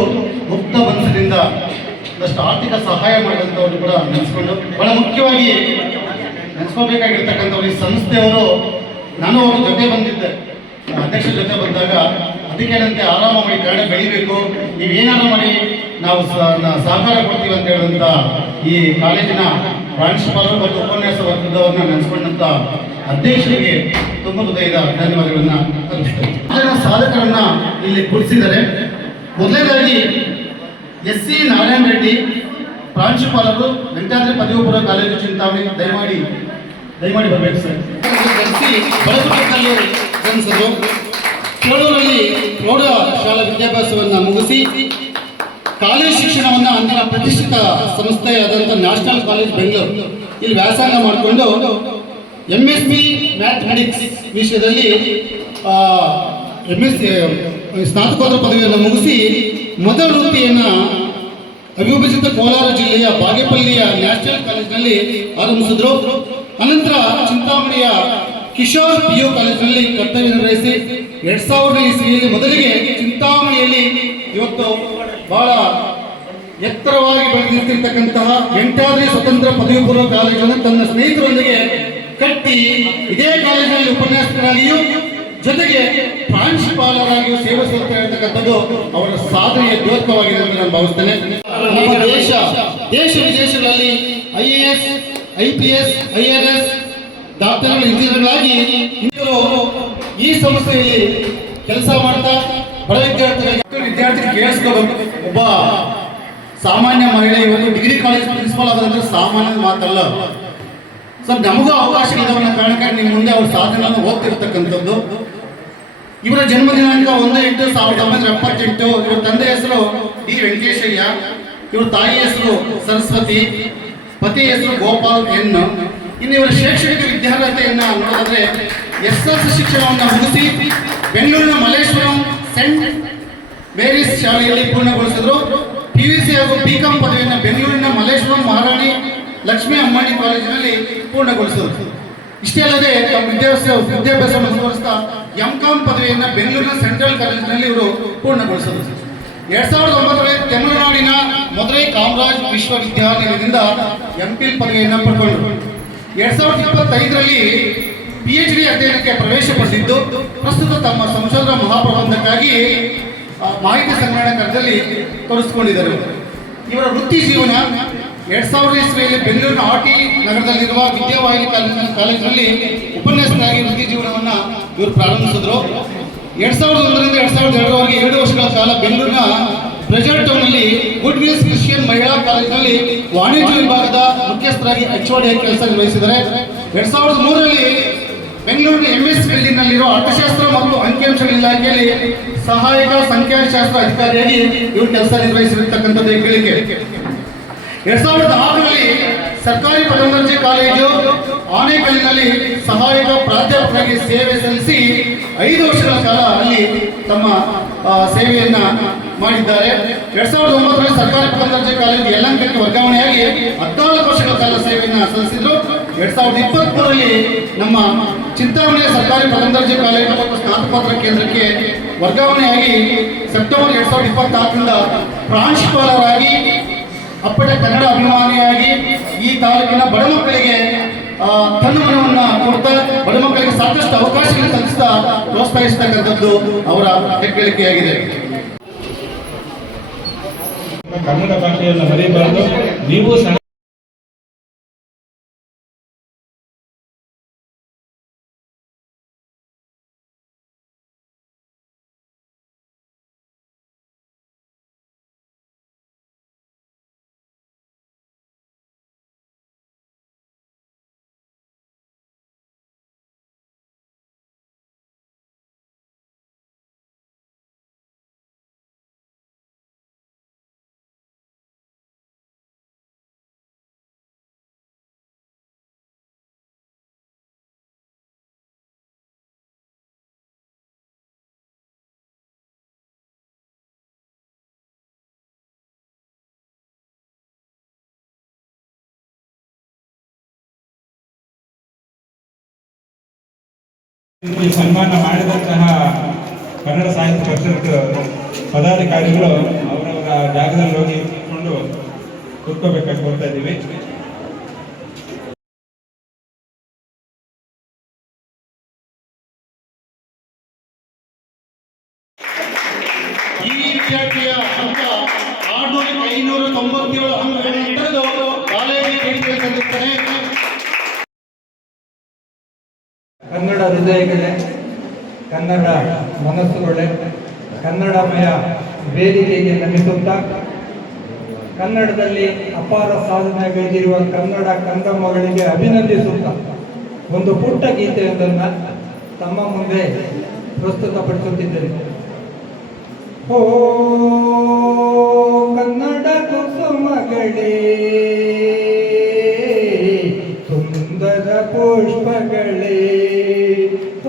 ಮುಕ್ತ ಮನಸ್ಸಿನಿಂದ ಒಂದಷ್ಟು ಆರ್ಥಿಕ ಸಹಾಯ ಮಾಡಿದಂಥವ್ರು ಕೂಡ ನೆನೆಸ್ಕೊಂಡು ಬಹಳ ಮುಖ್ಯವಾಗಿ ನೆನೆಸ್ಕೋಬೇಕಾಗಿರ್ತಕ್ಕಂಥವ್ರು ಈ ಸಂಸ್ಥೆಯವರು ನಾನು ಅವ್ರ ಜೊತೆ ಬಂದಿದ್ದೆ, ಅಧ್ಯಕ್ಷರ ಜೊತೆ ಬಂದಾಗ ಅದಕ್ಕೇನಂತೆ ಆರಾಮ ಮಾಡಿ ಕನ್ನಡ ಬೆಳಿಬೇಕು, ನೀವೇನಾರು ಮಾಡಿ ನಾವು ಸಹಕಾರ ಕೊಡ್ತೀವಿ ಅಂತ ಹೇಳಿದಂಥ ಈ ಕಾಲೇಜಿನ ಪ್ರಾಂಶುಪಾಲರು ಮತ್ತು ಉಪನ್ಯಾಸ ವರ್ಗದವ್ರನ್ನ ನೆನೆಸ್ಕೊಂಡಂಥ ಅಧ್ಯಕ್ಷರಿಗೆ ತುಂಬ ಹೃದಯದ ಧನ್ಯವಾದಗಳನ್ನ ಅರ್ಪಿಸ್ತೇನೆ. ಸಾಧಕರನ್ನ ಇಲ್ಲಿ ಕೂರಿಸಿದ್ದಾರೆ. ಮೊದಲನೇದಾಗಿ ಎಸ್ ಸಿ ನಾರಾಯಣ ರೆಡ್ಡಿ ಪ್ರಾಂಶುಪಾಲರು ವೆಂಕಟಾದ್ರಿ ಪದವಿ ಪೂರ್ವ ಕಾಲೇಜು ಚಿಂತಾಮಣಿ, ದಯಮಾಡಿ ಬರಬೇಕು ಸರ್. ಬಳಸಬೇಕಲ್ಲಿ ಜನಿಸಿದ್ರು. ಕೇಳೂರಲ್ಲಿ ಪ್ರೌಢ ಶಾಲಾ ವಿದ್ಯಾಭ್ಯಾಸವನ್ನು ಮುಗಿಸಿ ಕಾಲೇಜು ಶಿಕ್ಷಣವನ್ನು ಅಂದಿನ ಪ್ರತಿಷ್ಠಿತ ಸಂಸ್ಥೆಯಾದಂಥ ನ್ಯಾಷನಲ್ ಕಾಲೇಜ್ ಬೆಂಗಳೂರು ಇಲ್ಲಿ ವ್ಯಾಸಂಗ ಮಾಡಿಕೊಂಡು MSc ಮ್ಯಾಥಮೆಟಿಕ್ಸ್ ವಿಷಯದಲ್ಲಿ MSc ಸ್ನಾತಕೋತ್ತರ ಪದವಿಯನ್ನು ಮುಗಿಸಿ ಮೊದಲ ವೃತ್ತಿಯನ್ನು ಅವಿಭಜಿತ ಕೋಲಾರ ಜಿಲ್ಲೆಯ ಬಾಗೇಪಲ್ಲಿಯ ನ್ಯಾಷನಲ್ ಕಾಲೇಜಿನಲ್ಲಿ ಆರಂಭಿಸಿದ್ರು. ಅನಂತರ ಚಿಂತಾಮಣಿಯ ಕಿಶೋರ್ PU ಕಾಲೇಜಿನಲ್ಲಿ ಕರ್ತವ್ಯ ನಿರ್ವಹಿಸಿ 2000 ಇಸ್ವಿಯಲ್ಲಿ ಮೊದಲಿಗೆ ಚಿಂತಾಮಣಿಯಲ್ಲಿ ಇವತ್ತು ಬಹಳ ಎತ್ತರವಾಗಿ ಬೆಳೆದಿರ್ತಿರ್ತಕ್ಕಂತಹ ವೆಂಕಟಾದ್ರಿ ಸ್ವತಂತ್ರ ಪದವಿ ಪೂರ್ವ ಕಾಲೇಜನ್ನು ತನ್ನ ಸ್ನೇಹಿತರೊಂದಿಗೆ ಕಟ್ಟಿ ಇದೇ ಕಾಲೇಜಿನಲ್ಲಿ ಉಪನ್ಯಾಸಕರಾಗಿಯೂ ಜೊತೆಗೆ ಪ್ರಾಂಶುಪಾಲರಾಗಿಯೂ ಸೇವೆ ಸಲ್ಲಿಸ್ತಾ ಇರತಕ್ಕಂಥದ್ದು ಅವರ ಸಾಧನೆಯ ದ್ಯೋತಕವಾಗಿದೆ ಎಂದು ನಾನು ಭಾವಿಸ್ತೇನೆ. ನಮ್ಮ ದೇಶ ವಿದೇಶಗಳಲ್ಲಿ IAS, IPS, IRS ಡಾಕ್ಟರ್ಗಳು, ಇಂಜಿನಿಯರ್ಗಳಾಗಿ ಇವರು ಈ ಸಂಸ್ಥೆಯಲ್ಲಿ ಕೆಲಸ ಮಾಡ್ತಾ ಬಡ ವಿದ್ಯಾರ್ಥಿಗಳು ಕೇಳಿಸ್ಕೋಬೇಕು. ಒಬ್ಬ ಸಾಮಾನ್ಯ ಮಹಿಳೆ ಇವತ್ತು ಡಿಗ್ರಿ ಕಾಲೇಜ್ ಪ್ರಿನ್ಸಿಪಾಲ್ ಆದಂದ್ರೆ ಸಾಮಾನ್ಯ ಮಾತಲ್ಲ. ಸ್ವಲ್ಪ ನಮಗೂ ಅವಕಾಶಗಳಿದ್ದಾವನ್ನ ಕಾರಣಕ್ಕೆ ನಿಮ್ಮ ಮುಂದೆ ಅವ್ರ ಸಾಧನೆಯನ್ನು ಹೋಗ್ತಿರ್ತಕ್ಕಂಥದ್ದು. ಇವರ ಜನ್ಮ ದಿನಾಂಕ 1/8/1978. ಇವರ ತಂದೆ ಹೆಸರು D. ವೆಂಕಟೇಶಯ್ಯ, ಇವರ ತಾಯಿ ಹೆಸರು ಸರಸ್ವತಿ, ಪತಿ ಹೆಸರು ಗೋಪಾಲ್ N. ಇನ್ನು ಇವರ ಶೈಕ್ಷಣಿಕ ವಿದ್ಯಾರ್ಹತೆಯನ್ನು ನೋಡಿದ್ರೆ SSLC ಶಿಕ್ಷಣವನ್ನು ಮುಗಿಸಿ ಬೆಂಗಳೂರಿನ ಮಲ್ಲೇಶ್ವರಂ ಸೆಂಟ್ ಮೇರಿಸ್ ಶಾಲೆಯಲ್ಲಿ ಪೂರ್ಣಗೊಳಿಸಿದ್ರು. PUC ಹಾಗೂ BCom ಪದವಿಯನ್ನು ಬೆಂಗಳೂರಿನ ಮಲ್ಲೇಶ್ವರಂ ಮಹಾರಾಣಿ ಲಕ್ಷ್ಮೀ ಅಮ್ಮಣಿ ಕಾಲೇಜಿನಲ್ಲಿ ಪೂರ್ಣಗೊಳಿಸಿದರು. ಇಷ್ಟೇ ಅಲ್ಲದೆ ತಮ್ಮ ವಿದ್ಯಾಭ್ಯಾಸವನ್ನು ಮುಂದುವರಿಸ್ತಾ MCom ಪದವಿಯನ್ನು ಬೆಂಗಳೂರಿನ ಸೆಂಟ್ರಲ್ ಕಾಲೇಜಿನಲ್ಲಿ ಇವರು ಪೂರ್ಣಗೊಳಿಸಿದರು. 2009ರಲ್ಲಿ ತಮಿಳುನಾಡಿನ ಮಧುರೈ ಕಾಮರಾಜ್ ವಿಶ್ವವಿದ್ಯಾಲಯದಿಂದ MPhil ಪದವಿಯನ್ನು ಪಡ್ಕೊಂಡರು. 2025ರಲ್ಲಿ PhD ಅಧ್ಯಯನಕ್ಕೆ ಪ್ರವೇಶ ಪಡೆದಿದ್ದು ಪ್ರಸ್ತುತ ತಮ್ಮ ಸಂಶೋಧನಾ ಮಹಾಪ್ರಬಂಧಕ್ಕಾಗಿ ಮಾಹಿತಿ ಸಂಗ್ರಹಣಾ ಕಾರ್ಯದಲ್ಲಿ ತೊಡಗಿಸಿಕೊಂಡಿದ್ದರು. ಇವರ ವೃತ್ತಿ ಜೀವನ 2000 ಇಸ್ವಿಯಲ್ಲಿ ಬೆಂಗಳೂರಿನ RT ನಗರದಲ್ಲಿರುವ ವಿದ್ಯಾವಾಹಿನಿ ಕಾಲೇಜಿನಲ್ಲಿ ಉಪನ್ಯಾಸಕರಾಗಿ ವೃತ್ತಿ ಜೀವನವನ್ನು ಇವರು ಪ್ರಾರಂಭಿಸಿದ್ರು. 2001ರಿಂದ 2002ರವರೆಗೆ 7 ವರ್ಷಗಳ ಕಾಲ ಬೆಂಗಳೂರಿನ ಪ್ರೆಜರ್ ಟೌನ್ನಲ್ಲಿ ಗುಡ್ ವಿಲ್ಸ್ ಕ್ರಿಶ್ಚಿಯನ್ ಮಹಿಳಾ ಕಾಲೇಜಿನಲ್ಲಿ ವಾಣಿಜ್ಯ ವಿಭಾಗದ ಮುಖ್ಯಸ್ಥರಾಗಿ HOD ಕೆಲಸ ನಿರ್ವಹಿಸಿದ್ದಾರೆ. 2003ರಲ್ಲಿ ಬೆಂಗಳೂರಿನ MS ಬಿಲ್ಡಿಂಗ್ನಲ್ಲಿರುವ ಅರ್ಥಶಾಸ್ತ್ರ ಮತ್ತು ಅಂಕಿಅಂಶಗಳ ಇಲಾಖೆಯಲ್ಲಿ ಸಹಾಯಕ ಸಂಖ್ಯಾಶಾಸ್ತ್ರ ಅಧಿಕಾರಿಯಾಗಿ ಇವರು ಕೆಲಸ ನಿರ್ವಹಿಸಿರ್ತಕ್ಕಂಥದ್ದು ಹೇಳಿಕೆ. 2006ರಲ್ಲಿ ಸರ್ಕಾರಿ ಪ್ರಥಮ ದರ್ಜೆ ಕಾಲೇಜು ಆನೇಕಲ್ಲಿನಲ್ಲಿ ಸಹಾಯಕ ಪ್ರಾಧ್ಯಾಪಕರಾಗಿ ಸೇವೆ ಸಲ್ಲಿಸಿ 5 ವರ್ಷಗಳ ಕಾಲ ಅಲ್ಲಿ ತಮ್ಮ ಸೇವೆಯನ್ನ ಮಾಡಿದ್ದಾರೆ. 2009ರಲ್ಲಿ ಸರ್ಕಾರಿ ಪ್ರಥಮ ದರ್ಜೆ ಕಾಲೇಜು ಯಲಹಂಕಕ್ಕೆ ವರ್ಗಾವಣೆಯಾಗಿ 14 ವರ್ಷಗಳ ಕಾಲ ಸೇವೆಯನ್ನು ಸಲ್ಲಿಸಿದ್ರು. 2023ರಲ್ಲಿ ನಮ್ಮ ಚಿಂತಾಮಣಿಯ ಸರ್ಕಾರಿ ಪ್ರಥಮ ದರ್ಜೆ ಕಾಲೇಜು ಮತ್ತು ಸ್ನಾತಕೋತ್ತರ ಕೇಂದ್ರಕ್ಕೆ ವರ್ಗಾವಣೆಯಾಗಿ ಸೆಪ್ಟೆಂಬರ್ 2024ರಿಂದ ಪ್ರಾಂಶುಪಾಲರಾಗಿ ಅಪ್ಪಟ ಕನ್ನಡ ಅಭಿಮಾನಿಯಾಗಿ ಈ ತಾಲೂಕಿನ ಬಡ ಮಕ್ಕಳಿಗೆ ತನ್ಮನವನ್ನು ಕೊಡ್ತಾ ಬಡ ಮಕ್ಕಳಿಗೆ ಸಾಕಷ್ಟು ಅವಕಾಶಗಳನ್ನು ಕಲ್ಪಿಸ್ತಾ ಪ್ರೋತ್ಸಾಹಿಸತಕ್ಕಂಥದ್ದು ಅವರ ಹೆಗ್ಗಳಿಕೆಯಾಗಿದೆ. ಕನ್ನಡ ಭಾಷೆಯನ್ನು ಮರೆಯಬಾರದು. ನೀವು ಈ ಸನ್ಮಾನ ಮಾಡಿದಂತಹ ಕನ್ನಡ ಸಾಹಿತ್ಯ ಪರಿಷತ್ ಪದಾಧಿಕಾರಿಗಳು ಅವರವರ ಜಾಗದಲ್ಲಿ ಹೋಗಿ ಕೂತ್ಕೊಂಡು ಕೂತ್ಕೋಬೇಕಾಗಿ ಕೋರ್ತಾ ಇದ್ದೀವಿ. ಈ ವಿದ್ಯಾರ್ಥಿಯ ಅಂಕ 6,597 ಅಂಕಗಳನ್ನು ಪಡೆದು ಕಾಲೇಜಿಗೆ ಸೇರಿಕೊಂಡಿರುತ್ತಾನೆ. ಕನ್ನಡ ಹೃದಯಗಳೇ, ಕನ್ನಡ ಮನಸ್ಸುಗಳೇ, ಕನ್ನಡಮಯ ವೇದಿಕೆಗೆ ನಮಿಸುತ್ತಾ ಕನ್ನಡದಲ್ಲಿ ಅಪಾರ ಸಾಧನೆಗೈದಿರುವ ಕನ್ನಡ ಕಂದಮ್ಮಗಳಿಗೆ ಅಭಿನಂದಿಸುತ್ತಾ ಒಂದು ಪುಟ್ಟ ಗೀತೆಯೊಂದನ್ನು ತಮ್ಮ ಮುಂದೆ ಪ್ರಸ್ತುತಪಡಿಸುತ್ತಿದ್ದೇನೆ. ಓ ಕನ್ನಡ ಕುಸುಮಗಳೇ, ಸುಂದರ ಪುಷ್ಪಗಳೇ,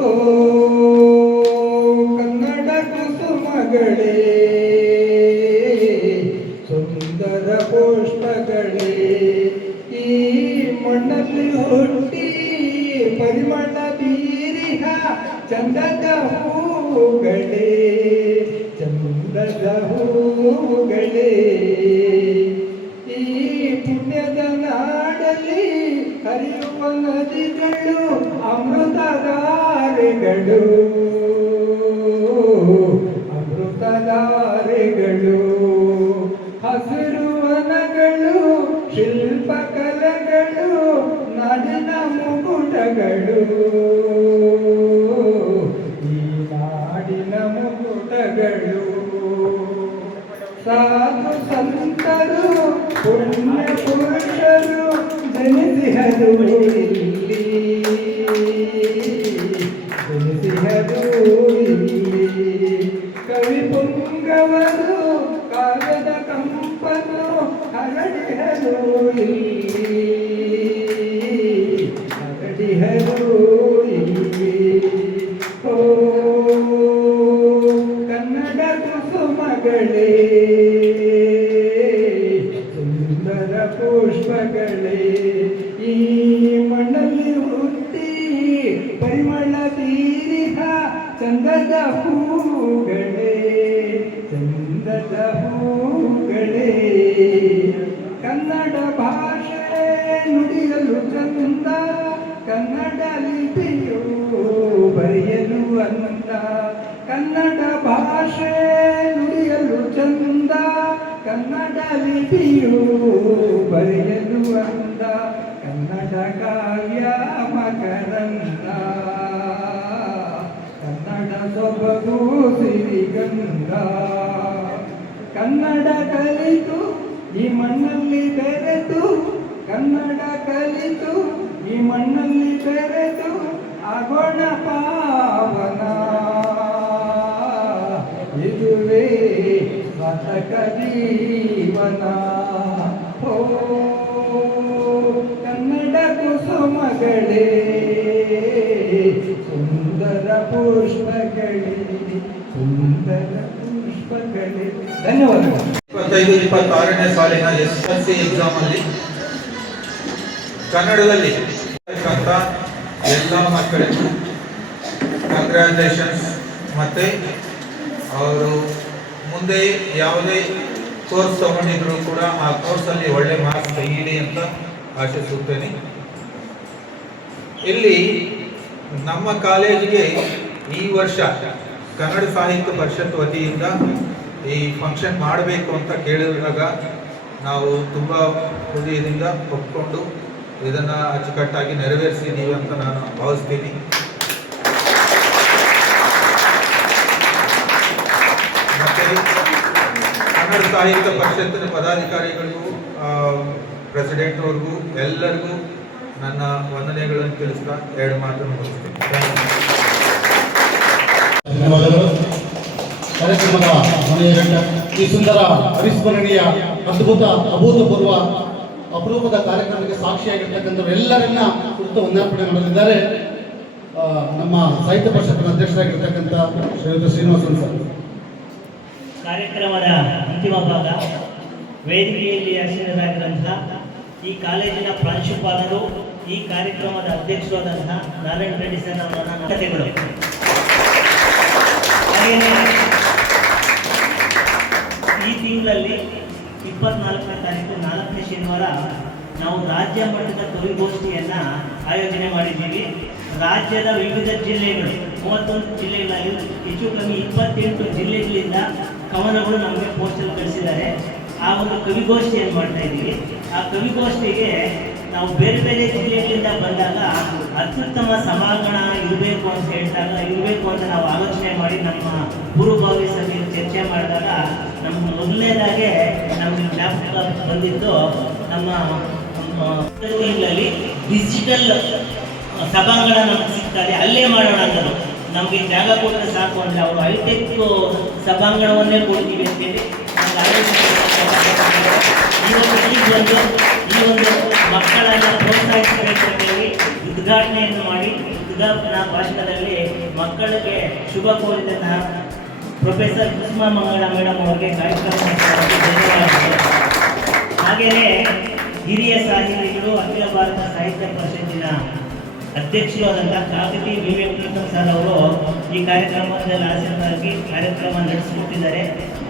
ಓ ಕನ್ನಡ ಕುಸುಮಗಳೇ, ಸುಂದರ ಪುಷ್ಪಗಳೇ, ಈ ಮಣ್ಣಲ್ಲಿ ಹುಟ್ಟಿ ಪರಿಮಳ ಬೀರಿಹ ಚಂದದ ಹೂಗಳೇ, ಚಂದದ ಹೂಗಳೇ, ಈ ಪುಣ್ಯದ ನಾಡಲ್ಲಿ ಹರಿಯುವ ನದಿಗಳು ಅಮೃತಧಾರೆಗಳು, ಅಮೃತಧಾರೆಗಳು, ಹಸಿರು ವನಗಳು, ಶಿಲ್ಪಕಲೆಗಳು, ನಾಡಿನ ಮುಗುಟಗಳು, ಈ ನಾಡಿನ ಮುಗುಟಗಳು, ಸಾಧು ಸಂತರು ಪುಣ್ಯ ಪುರುಷರು ಜನಿಸಿಹರು ಇಲ್ಲಿ, ಜನಿಸಿಹರು ಇಲ್ಲಿ, ಕವಿ ಪುಂಗವರು ಕಾವ್ಯದ ಕಂಪನು ಹರಡಿಹರು ಇಲ್ಲಿ, ಹರಡಿಹರು ಇಲ್ಲಿ. ಓ ಕನ್ನಡ ಕುಸುಮಗಳೇ, ಸುಂದರ ಪುಷ್ಪಗಳೇ, ಈ ಮಣ್ಣಲ್ಲಿ ಹುಟ್ಟಿ ಪರಿಮಳ ಬೀರಿಹ ಚಂದದ ಹೂಗಳೇ, ಚಂದದ ಹೂಗಳೇ, ಕನ್ನಡ ಭಾಷೆ ನುಡಿಯಲು ಚಂದ, ಕನ್ನಡ ಲಿಪಿಯು ಬರೆಯಲು ಅಂದ, ಕನ್ನಡ ಭಾಷೆ ನುಡಿಯಲು ಚಂದ, ಕನ್ನಡ ಲಿಪಿಯು ಬರೆಯಲು ಅಂದ, ಕನ್ನಡ ಕಾವ್ಯ ಮಕರಂದ, ಕನ್ನಡ ಸೊಬಗು ಸಿರಿಗಂಧ, ಕನ್ನಡ ಕಲಿತು ಈ ಮಣ್ಣಲ್ಲಿ ಬೆರೆತು, ಕನ್ನಡ ಕಲಿತು ಈ ಮಣ್ಣಲ್ಲಿ ಬೆರೆತು ಆಗೋಣ ಪಾವನ, ಇದುವೇ ಸಾರ್ಥಕ ಜೀವನ. ಓ ಕನ್ನಡ ಕುಸುಮಗಳೇ, ಸುಂದರ ಪುಷ್ಪಗಳೇ, ಸುಂದರ ಪುಷ್ಪಗಳೇ. ಧನ್ಯವಾದಗಳು. 25-26ನೇ ಸಾಲಿನ SSLC ಎಕ್ಸಾಮ್ ಅಲ್ಲಿ ಕನ್ನಡದಲ್ಲಿ ಅಂತ ಎಲ್ಲ ಮಕ್ಕಳಿಗೂ ಕಂಗ್ರ್ಯಾಚುಲೇಷನ್ಸ್. ಮತ್ತು ಅವರು ಮುಂದೆ ಯಾವುದೇ ಕೋರ್ಸ್ ತಗೊಂಡಿದ್ರು ಕೂಡ ಆ ಕೋರ್ಸಲ್ಲಿ ಒಳ್ಳೆ ಮಾರ್ಕ್ಸ್ ತೆಗೀಲಿ ಅಂತ ಆಶಿಸುತ್ತೇನೆ. ಇಲ್ಲಿ ನಮ್ಮ ಕಾಲೇಜಿಗೆ ಈ ವರ್ಷ ಕನ್ನಡ ಸಾಹಿತ್ಯ ಪರಿಷತ್ ವತಿಯಿಂದ ಈ ಫಂಕ್ಷನ್ ಮಾಡಬೇಕು ಅಂತ ಕೇಳಿದಾಗ ನಾವು ತುಂಬ ಹೃದಯದಿಂದ ಒಪ್ಕೊಂಡು ಇದನ್ನು ಅಚ್ಚುಕಟ್ಟಾಗಿ ನೆರವೇರಿಸಿದ್ದೀವಿ ಅಂತ ನಾನು ಭಾವಿಸ್ತೀನಿ. ಮತ್ತು ಕನ್ನಡ ಸಾಹಿತ್ಯ ಪರಿಷತ್ತಿನ ಪದಾಧಿಕಾರಿಗಳಿಗೂ ಪ್ರೆಸಿಡೆಂಟ್ ಅವ್ರಿಗೂ ಎಲ್ಲರಿಗೂ ನನ್ನ ವಂದನೆಗಳನ್ನು ತಿಳಿಸ್ತಾ ಎರಡು ಮಾತನ್ನು ಮುಗಿಸ್ತೀನಿ. ಧನ್ಯವಾದಗಳು. ಕಾರ್ಯಕ್ರಮದ ಮನೆಯ ಗಂಟ ಈ ಸುಂದರ ಅವಿಸ್ಮರಣೀಯ ಅದ್ಭುತ ಅಭೂತಪೂರ್ವ ಅಪರೂಪದ ಕಾರ್ಯಕ್ರಮಕ್ಕೆ ಸಾಕ್ಷಿಯಾಗಿರ್ತಕ್ಕಂಥವ್ರು ಎಲ್ಲರನ್ನ ಕುರಿತು ವಂದನಾರ್ಪಣೆ ಮಾಡಲಿದ್ದಾರೆ. ನಮ್ಮ ಸಾಹಿತ್ಯ ಪರಿಷತ್ತಿನ ಅಧ್ಯಕ್ಷರಾಗಿರ್ತಕ್ಕಂಥ ಶ್ರೀಯುತ ಶ್ರೀನಿವಾಸನ್ ಸರ್. ಕಾರ್ಯಕ್ರಮದ ಅಂತಿಮ ಭಾಗ ವೇದಿಕೆಯಲ್ಲಿ ಆಸೀನರಾಗಿರುವಂತಹ ಈ ಕಾಲೇಜಿನ ಪ್ರಾಂಶುಪಾಲರು, ಈ ಕಾರ್ಯಕ್ರಮದ ಅಧ್ಯಕ್ಷರಾದಂತಹ ನಾರಾಯಣ ರೆಡ್ಡಿ ಸರ್ ಅವರ ಕಥೆಗಳು. ಹಾಗೆಯೇ ಈ ತಿಂಗಳಲ್ಲಿ 24ನೇ ತಾರೀಕು 4ನೇ ಶನಿವಾರ ನಾವು ರಾಜ್ಯ ಮಟ್ಟದ ಕವಿಗೋಷ್ಠಿಯನ್ನು ಆಯೋಜನೆ ಮಾಡಿದ್ದೀವಿ. ರಾಜ್ಯದ ವಿವಿಧ ಜಿಲ್ಲೆಗಳು 31 ಜಿಲ್ಲೆಗಳಲ್ಲಿ ಹೆಚ್ಚು ಕಮ್ಮಿ 28 ಜಿಲ್ಲೆಗಳಿಂದ ಕವನಗಳು ನಮಗೆ ಪೋಸ್ಟಲ್ಲಿ ಕಳಿಸಿದ್ದಾರೆ. ಆ ಒಂದು ಕವಿಗೋಷ್ಠಿಯನ್ನು ಮಾಡ್ತಾ ಇದ್ದೀವಿ. ಆ ಕವಿಗೋಷ್ಠಿಗೆ ನಾವು ಬೇರೆ ಬೇರೆ ಜಿಲ್ಲೆಗಳಿಂದ ಬಂದಾಗ ಅತ್ಯುತ್ತಮ ಸಭಾಂಗಣ ಇರಬೇಕು ಅಂತ ನಾವು ಆಲೋಚನೆ ಮಾಡಿ ನಮ್ಮ ಪೂರ್ವಭಾವಿ ಸಭೆಯಲ್ಲಿ ಚರ್ಚೆ ಮಾಡಿದಾಗ ನಮ್ಗೆ ಮೊದಲನೇದಾಗೆ ನಮಗೆ ಜ್ಞಾಪಕ ಬಂದಿದ್ದು ನಮ್ಮ ಡಿಜಿಟಲ್ ಸಭಾಂಗಣ ನಮ್ಗೆ ಸಿಗ್ತದೆ, ಅಲ್ಲೇ ಮಾಡೋಣ ಅನ್ನೋದು. ನಮಗೆ ಜಾಗ ಕೊಟ್ಟರೆ ಸಾಕು ಅಂದರೆ ಅವರು ಹೈಟೆಕ್ ಸಭಾಂಗಣವನ್ನೇ ಕೊಡ್ತೀವಿ ಅಂತೇಳಿ ಈ ಒಂದು ಮಕ್ಕಳನ್ನು ಪ್ರೋತ್ಸಾಹಿಸಬೇಕಂತೇಳಿ ಉದ್ಘಾಟನೆಯನ್ನು ಮಾಡಿ ಉದ್ಘಾಟನಾ ಭಾಷಣದಲ್ಲಿ ಮಕ್ಕಳಿಗೆ ಶುಭ ಕೋರಿದಂತಹ ಪ್ರೊಫೆಸರ್ ಕುಸುಮಾ ಮಂಗಳ ಮೇಡಮ್ ಅವರಿಗೆ ಕಾರ್ಯಕ್ರಮ ಧನ್ಯವಾದಗಳು. ಹಾಗೆಯೇ ಹಿರಿಯ ಸಾಹಿತಿಗಳು, ಅಖಿಲ ಭಾರತ ಸಾಹಿತ್ಯ ಪರಿಷತ್ತಿನ ಅಧ್ಯಕ್ಷರು ಆದಂತಹ ಕಾಕತಿ ವಿವೇಕಾನಂದ ಸರ್ ಅವರು ಈ ಕಾರ್ಯಕ್ರಮದಲ್ಲಿ ಆಸಕ್ತರಾಗಿ ಕಾರ್ಯಕ್ರಮ ನಡೆಸಿಕೊಟ್ಟಿದ್ದಾರೆ.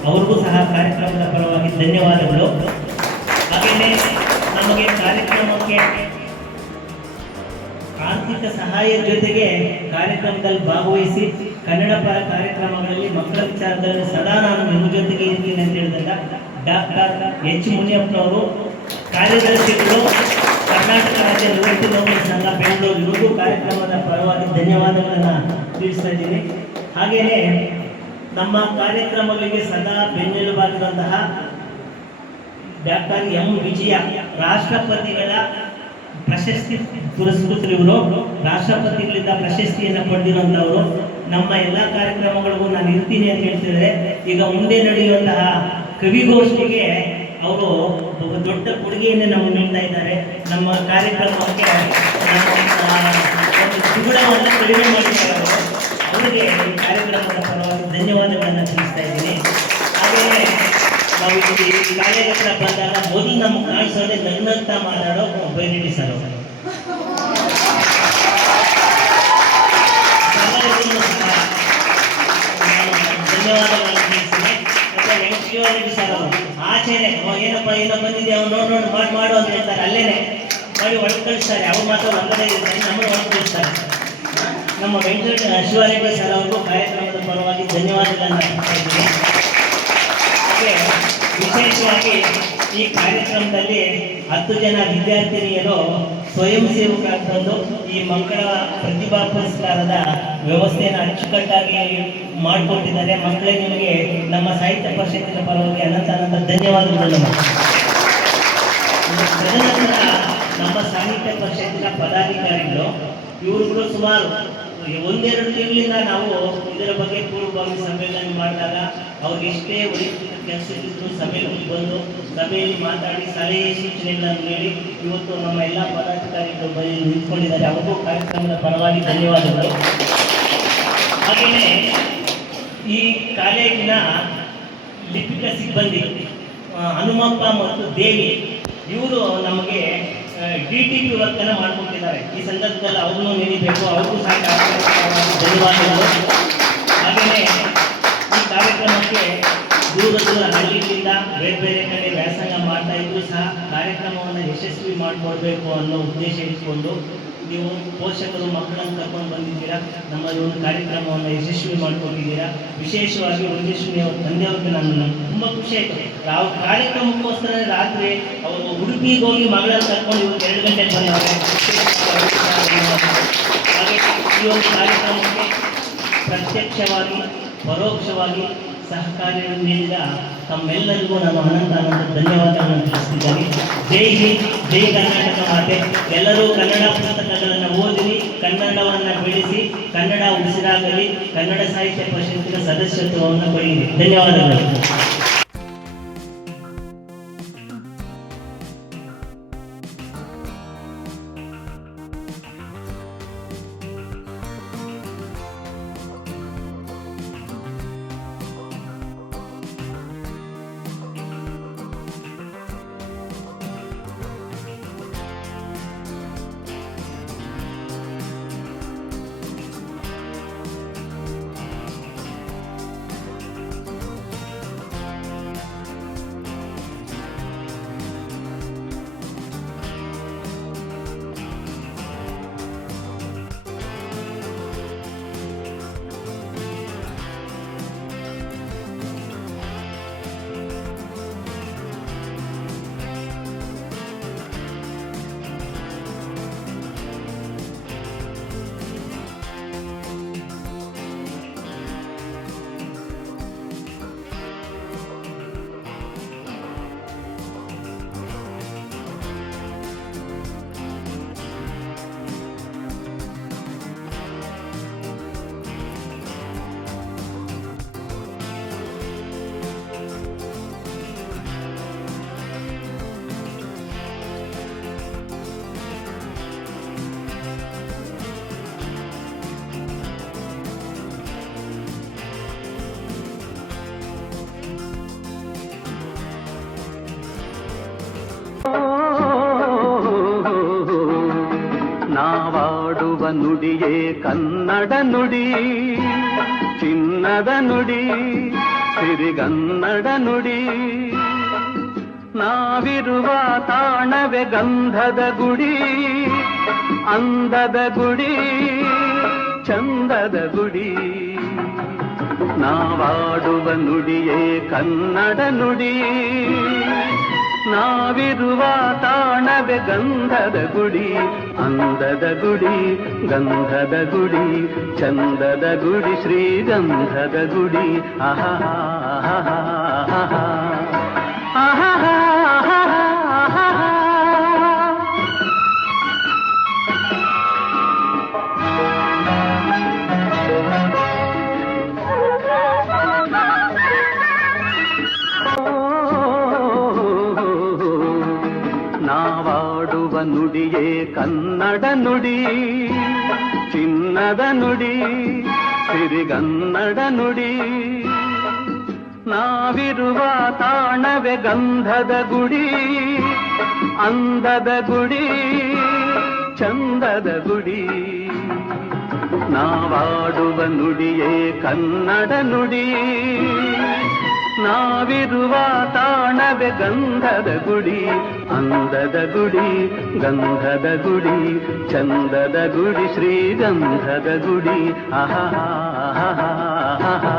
ಅವ್ರಿಗೂ ಸಹ ಕಾರ್ಯಕ್ರಮದ ಪರವಾಗಿ ಧನ್ಯವಾದಗಳು. ಹಾಗೆಯೇ ನಮಗೆ ಕಾರ್ಯಕ್ರಮಕ್ಕೆ ಆರ್ಥಿಕ ಸಹಾಯದ ಜೊತೆಗೆ ಕಾರ್ಯಕ್ರಮದಲ್ಲಿ ಭಾಗವಹಿಸಿ ಕನ್ನಡ ಪರ ಕಾರ್ಯಕ್ರಮಗಳಲ್ಲಿ ಮಕ್ಕಳ ವಿಚಾರದಲ್ಲಿ ಸದಾ ನಾನು ನಿಮ್ಮ ಜೊತೆಗೆ ಇರ್ತೀನಿ ಅಂತ ಹೇಳಿದಾಗ ಡಾಕ್ಟರ್ ಎಚ್ ಮುನಿಯಪ್ಪನವರು, ಕಾರ್ಯದರ್ಶಿಗಳು, ಕರ್ನಾಟಕ ರಾಜ್ಯ ನಿವೃತ್ತಿ ನೌಕರರ ಸಂಘ ಬೆಂಗಳೂರು, ಇವರಿಗೂ ಕಾರ್ಯಕ್ರಮದ ಪರವಾಗಿ ಧನ್ಯವಾದಗಳನ್ನು ತಿಳಿಸ್ತಾ ಇದ್ದೀನಿ. ಹಾಗೆಯೇ ನಮ್ಮ ಕಾರ್ಯಕ್ರಮಗಳಿಗೆ ಸದಾ ಬೆನ್ನೆಲುಬಾಗಿರುವಂತಹ ಡಾಕ್ಟರ್ ಎಂ ವಿಜಯ, ರಾಷ್ಟ್ರಪತಿಗಳ ಪ್ರಶಸ್ತಿ ಪುರಸ್ಕೃತರು. ಇವರು ರಾಷ್ಟ್ರಪತಿಗಳಿಂದ ಪ್ರಶಸ್ತಿಯನ್ನು ಪಡೆದಿರುವಂಥವರು. ನಮ್ಮ ಎಲ್ಲ ಕಾರ್ಯಕ್ರಮಗಳಿಗೂ ನಾನು ಇರ್ತೀನಿ ಅಂತ ಹೇಳ್ತಿದ್ದಾರೆ. ಈಗ ಮುಂದೆ ನಡೆಯುವಂತಹ ಕವಿಗೋಷ್ಠಿಗೆ ಅವರು ದೊಡ್ಡ ಕೊಡುಗೆಯನ್ನು ನಮಗೆ ನೀಡ್ತಾ ಇದ್ದಾರೆ. ನಮ್ಮ ಕಾರ್ಯಕ್ರಮಕ್ಕೆ ಒಂದು ದುಗುಡವನ್ನು ಕಡಿಮೆ ಮಾಡಿದ್ದಾರೆ. ಅವರಿಗೆ ಈ ಕಾರ್ಯಕ್ರಮದ ಪರವಾಗಿ ಧನ್ಯವಾದಗಳನ್ನು ತಿಳಿಸ್ತಾ ಇದ್ದೀನಿ. ಹಾಗೆಯೇ ನಾವು ಈ ಕಾಲೇಜ್ ಹತ್ರ ಬಂದಾಗ ಮೊದಲು ನಮ್ಗೆ ಕಾಣಿಸೋದೆ ನನ್ನಂತ ಮಾತಾಡೋ ಬೈರೆಡ್ಡಿ ಸರ್ ಅವರು. ಧನ್ಯವಾದಗಳನ್ನು ತಿಳಿಸ್ತೀನಿ. ಮತ್ತೆ ವೆಂಕಟೇಶ್ವರ ಸರ್ ಅವರು ಆಚೆನೆ ಏನಪ್ಪ ಏನೋ ಬಂದಿದೆ ಅವ್ನು ನೋಡು ಮಾಡು ಅಂತ ಹೇಳ್ತಾರೆ. ಅಲ್ಲೇನೆ ಮಾಡಿ ಒಳಗೆ ಕಳಿಸ್ತಾರೆ. ಅವ್ರು ಮಾತ್ರ ಹೊರಗಡೆ ಇರ್ತಾರೆ, ನಮ್ಮನ್ನು ಒಳಗೆ ಕಳಿಸ್ತಾರೆ. ನಮ್ಮ ಶಿವಾರೆಡ್ಡಿ ಸರ್ ಅವ್ರಿಗೂ ಕಾರ್ಯಕ್ರಮದ ಪರವಾಗಿ ಧನ್ಯವಾದಗಳನ್ನು ಅರ್ಪಿಸ್ತಾ ಇದ್ದೀನಿ. ಹಾಗೆ ವಿಶೇಷವಾಗಿ ಈ ಕಾರ್ಯಕ್ರಮದಲ್ಲಿ 10 ಜನ ವಿದ್ಯಾರ್ಥಿನಿಯರು ಸ್ವಯಂ ಸೇವಕರಾಗಿ ಬಂದು ಈ ಮಕ್ಕಳ ಪ್ರತಿಭಾ ಪುರಸ್ಕಾರದ ವ್ಯವಸ್ಥೆಯನ್ನು ಅಚ್ಚುಕಟ್ಟಾಗಿ ಮಾಡಿಕೊಟ್ಟಿದ್ದಾರೆ. ಮಕ್ಕಳೇ, ನಿಮಗೆ ನಮ್ಮ ಸಾಹಿತ್ಯ ಪರಿಷತ್ತಿನ ಪರವಾಗಿ ಅನಂತ ಧನ್ಯವಾದಗಳು. ತದನಂತರ ನಮ್ಮ ಸಾಹಿತ್ಯ ಪರಿಷತ್ತಿನ ಪದಾಧಿಕಾರಿಗಳು, ಇವರುಗಳು ಸುಮಾರು 1-2 ತಿಂಗಳಿಂದ ನಾವು ಇದರ ಬಗ್ಗೆ ಪೂರ್ವಭಾವಿ ಸಭೆಗಳನ್ನು ಮಾಡಿದಾಗ ಅವ್ರಿಗೆ ಎಷ್ಟೇ ವೈಯಕ್ತಿಕ ಕೆಲಸ ಇದ್ದರೂ ಸಭೆಯಲ್ಲಿ ಬಂದು ಸಭೆಯಲ್ಲಿ ಮಾತಾಡಿ ಸಲಹೆ ಸೂಚನೆಗಳನ್ನು ನೀಡಿ ಇವತ್ತು ನಮ್ಮ ಎಲ್ಲ ಪದಾಧಿಕಾರಿಗಳು ಬಳಿ ನಿಂತ್ಕೊಂಡಿದ್ದಾರೆ. ಅವ್ರಿಗೂ ಕಾರ್ಯಕ್ರಮದ ಪರವಾಗಿ ಧನ್ಯವಾದಗಳು. ಹಾಗೆಯೇ ಈ ಕಾಲೇಜಿನ ಲಿಪಿಕ ಸಿಬ್ಬಂದಿ ಹನುಮಪ್ಪ ಮತ್ತು ದೇವಿ, ಇವರು ನಮಗೆ DTP ವರ್ಕನ್ನು ಮಾಡಿಕೊಟ್ಟಿದ್ದಾರೆ. ಈ ಸಂದರ್ಭದಲ್ಲಿ ಅವ್ರನ್ನೂ ನೆನೀಬೇಕು, ಅವ್ರಿಗೂ ಸಹ ಧನ್ಯವಾದಗಳು. ಹಾಗೆಯೇ ಈ ಕಾರ್ಯಕ್ರಮಕ್ಕೆ ದೂರ ಹಳ್ಳಿಗಳಿಂದ ಬೇರೆ ಕಡೆ ವ್ಯಾಸಂಗ ಮಾಡ್ತಾ ಇದ್ರು ಸಹ ಕಾರ್ಯಕ್ರಮವನ್ನು ಯಶಸ್ವಿ ಮಾಡಿಕೊಡ್ಬೇಕು ಅನ್ನೋ ಉದ್ದೇಶ ಇಟ್ಕೊಂಡು ನೀವು ಪೋಷಕರು ಮಕ್ಕಳನ್ನು ಕರ್ಕೊಂಡು ಬಂದಿದ್ದೀರಾ. ನಮ್ಮ ಈ ಒಂದು ಕಾರ್ಯಕ್ರಮವನ್ನು ಯಶಸ್ವಿ ಮಾಡಿಕೊಟ್ಟಿದ್ದೀರಾ. ವಿಶೇಷವಾಗಿ ಮಂಜೇಶ್ವರಿ ಅವ್ರ ತಂದೆಯವ್ರಿಗೆ ನಾನು ತುಂಬ ಖುಷಿ ಆಯಿತು. ಯಾವ ಕಾರ್ಯಕ್ರಮಕ್ಕೋಸ್ಕರ ರಾತ್ರಿ ಅವರು ಉಡುಪಿಗೆ ಹೋಗಿ ಮಗಳನ್ನು ಕರ್ಕೊಂಡು ಇವತ್ತು 2 ಗಂಟೆಗೆ ಬಂದಿದ್ದಾರೆ. ಹಾಗೆ ಈ ಒಂದು ಕಾರ್ಯಕ್ರಮಕ್ಕೆ ಪ್ರತ್ಯಕ್ಷವಾಗಿ ಪರೋಕ್ಷವಾಗಿ ಸಹಕಾರಿಯನ್ನು ನೀಡಿದ ತಮ್ಮೆಲ್ಲರಿಗೂ ನಾನು ಅನಂತ ಧನ್ಯವಾದಗಳನ್ನು ತಿಳಿಸ್ತಿದ್ದೇನೆ. ಜೈ ಹಿಂದ್, ಜೈ ಕರ್ನಾಟಕ ಮಾತೆ. ಎಲ್ಲರೂ ಕನ್ನಡ ಪುಸ್ತಕಗಳನ್ನು ಓದಿರಿ, ಕನ್ನಡವನ್ನು ಬೆಳೆಸಿ, ಕನ್ನಡ ಉಸಿರಾಗಲಿ, ಕನ್ನಡ ಸಾಹಿತ್ಯ ಪರಿಷತ್ತಿನ ಸದಸ್ಯತ್ವವನ್ನು ಪಡೆಯಿರಿ. ಧನ್ಯವಾದಗಳು. ನಾವಾಡುವ ನುಡಿಯೇ ಕನ್ನಡ ನುಡಿ, ಚಿನ್ನದ ನುಡಿ, ಸಿರಿಗನ್ನಡ ನುಡಿ. ನಾವಿರುವ ತಾಣವೇ ಗಂಧದ ಗುಡಿ, ಅಂದದ ಗುಡಿ, ಚಂದದ ಗುಡಿ. ನಾವಾಡುವ ನುಡಿಯೇ ಕನ್ನಡ ನುಡಿ, ನಾವಿರುವ ತಾಣವೇ ಗಂಧದ ಗುಡಿ, ಅಂದದ ಗುಡಿ, ಗಂಧದ ಗುಡಿ, ಚಂದದ ಗುಡಿ, ಶ್ರೀಗಂಧದ ಗುಡಿ. ಆಹಾ ಆಹಾ ಆಹಾ ಆಹಾ ಆಹಾ. ನಾವಾಡುವ ನುಡಿಯೇ ಕನ್ನಡ ನುಡಿ, ಚಿನ್ನದ ನುಡಿ, ಸಿರಿಗನ್ನಡ ನುಡಿ. ನಾವಿರುವ ತಾಣವೇ ಗಂಧದ ಗುಡಿ, ಅಂದದ ಗುಡಿ, ಚಂದದ ಗುಡಿ. ನಾವಾಡುವ ನುಡಿಯೇ ಕನ್ನಡ ನುಡಿ, ನಾವಿರುವ ತಾಣವೇ ಗಂಧದ ಗುಡಿ, ಅಂದದ ಗುಡಿ, ಗಂಧದ ಗುಡಿ, ಚಂದದ ಗುಡಿ, ಶ್ರೀಗಂಧದ ಗುಡಿ. ಆಹಾ ಆಹಾ ಆಹಾ ಆಹಾ ಆಹಾ.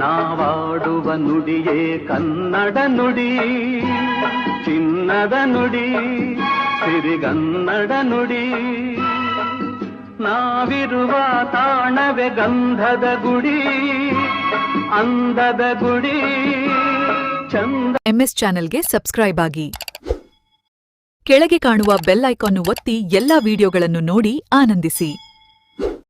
ನಾವಾಡುವ ನುಡಿಯೇ ಕನ್ನಡ ನುಡಿ, ಚಿನ್ನದ ನುಡಿ, ಸಿರಿಗನ್ನಡ ನುಡಿ. ನಾವಿರುವ ತಾಣವೇ ಗಂಧದ ಗುಡಿ, ಅಂದದ ಗುಡಿ, ಚಂದ. MS ಚಾನೆಲ್ಗೆ ಸಬ್ಸ್ಕ್ರೈಬ್ ಆಗಿ. ಕೆಳಗೆ ಕಾಣುವ ಬೆಲ್ ಐಕಾನ್ ಒತ್ತಿ ಎಲ್ಲಾ ವಿಡಿಯೋಗಳನ್ನು ನೋಡಿ ಆನಂದಿಸಿ.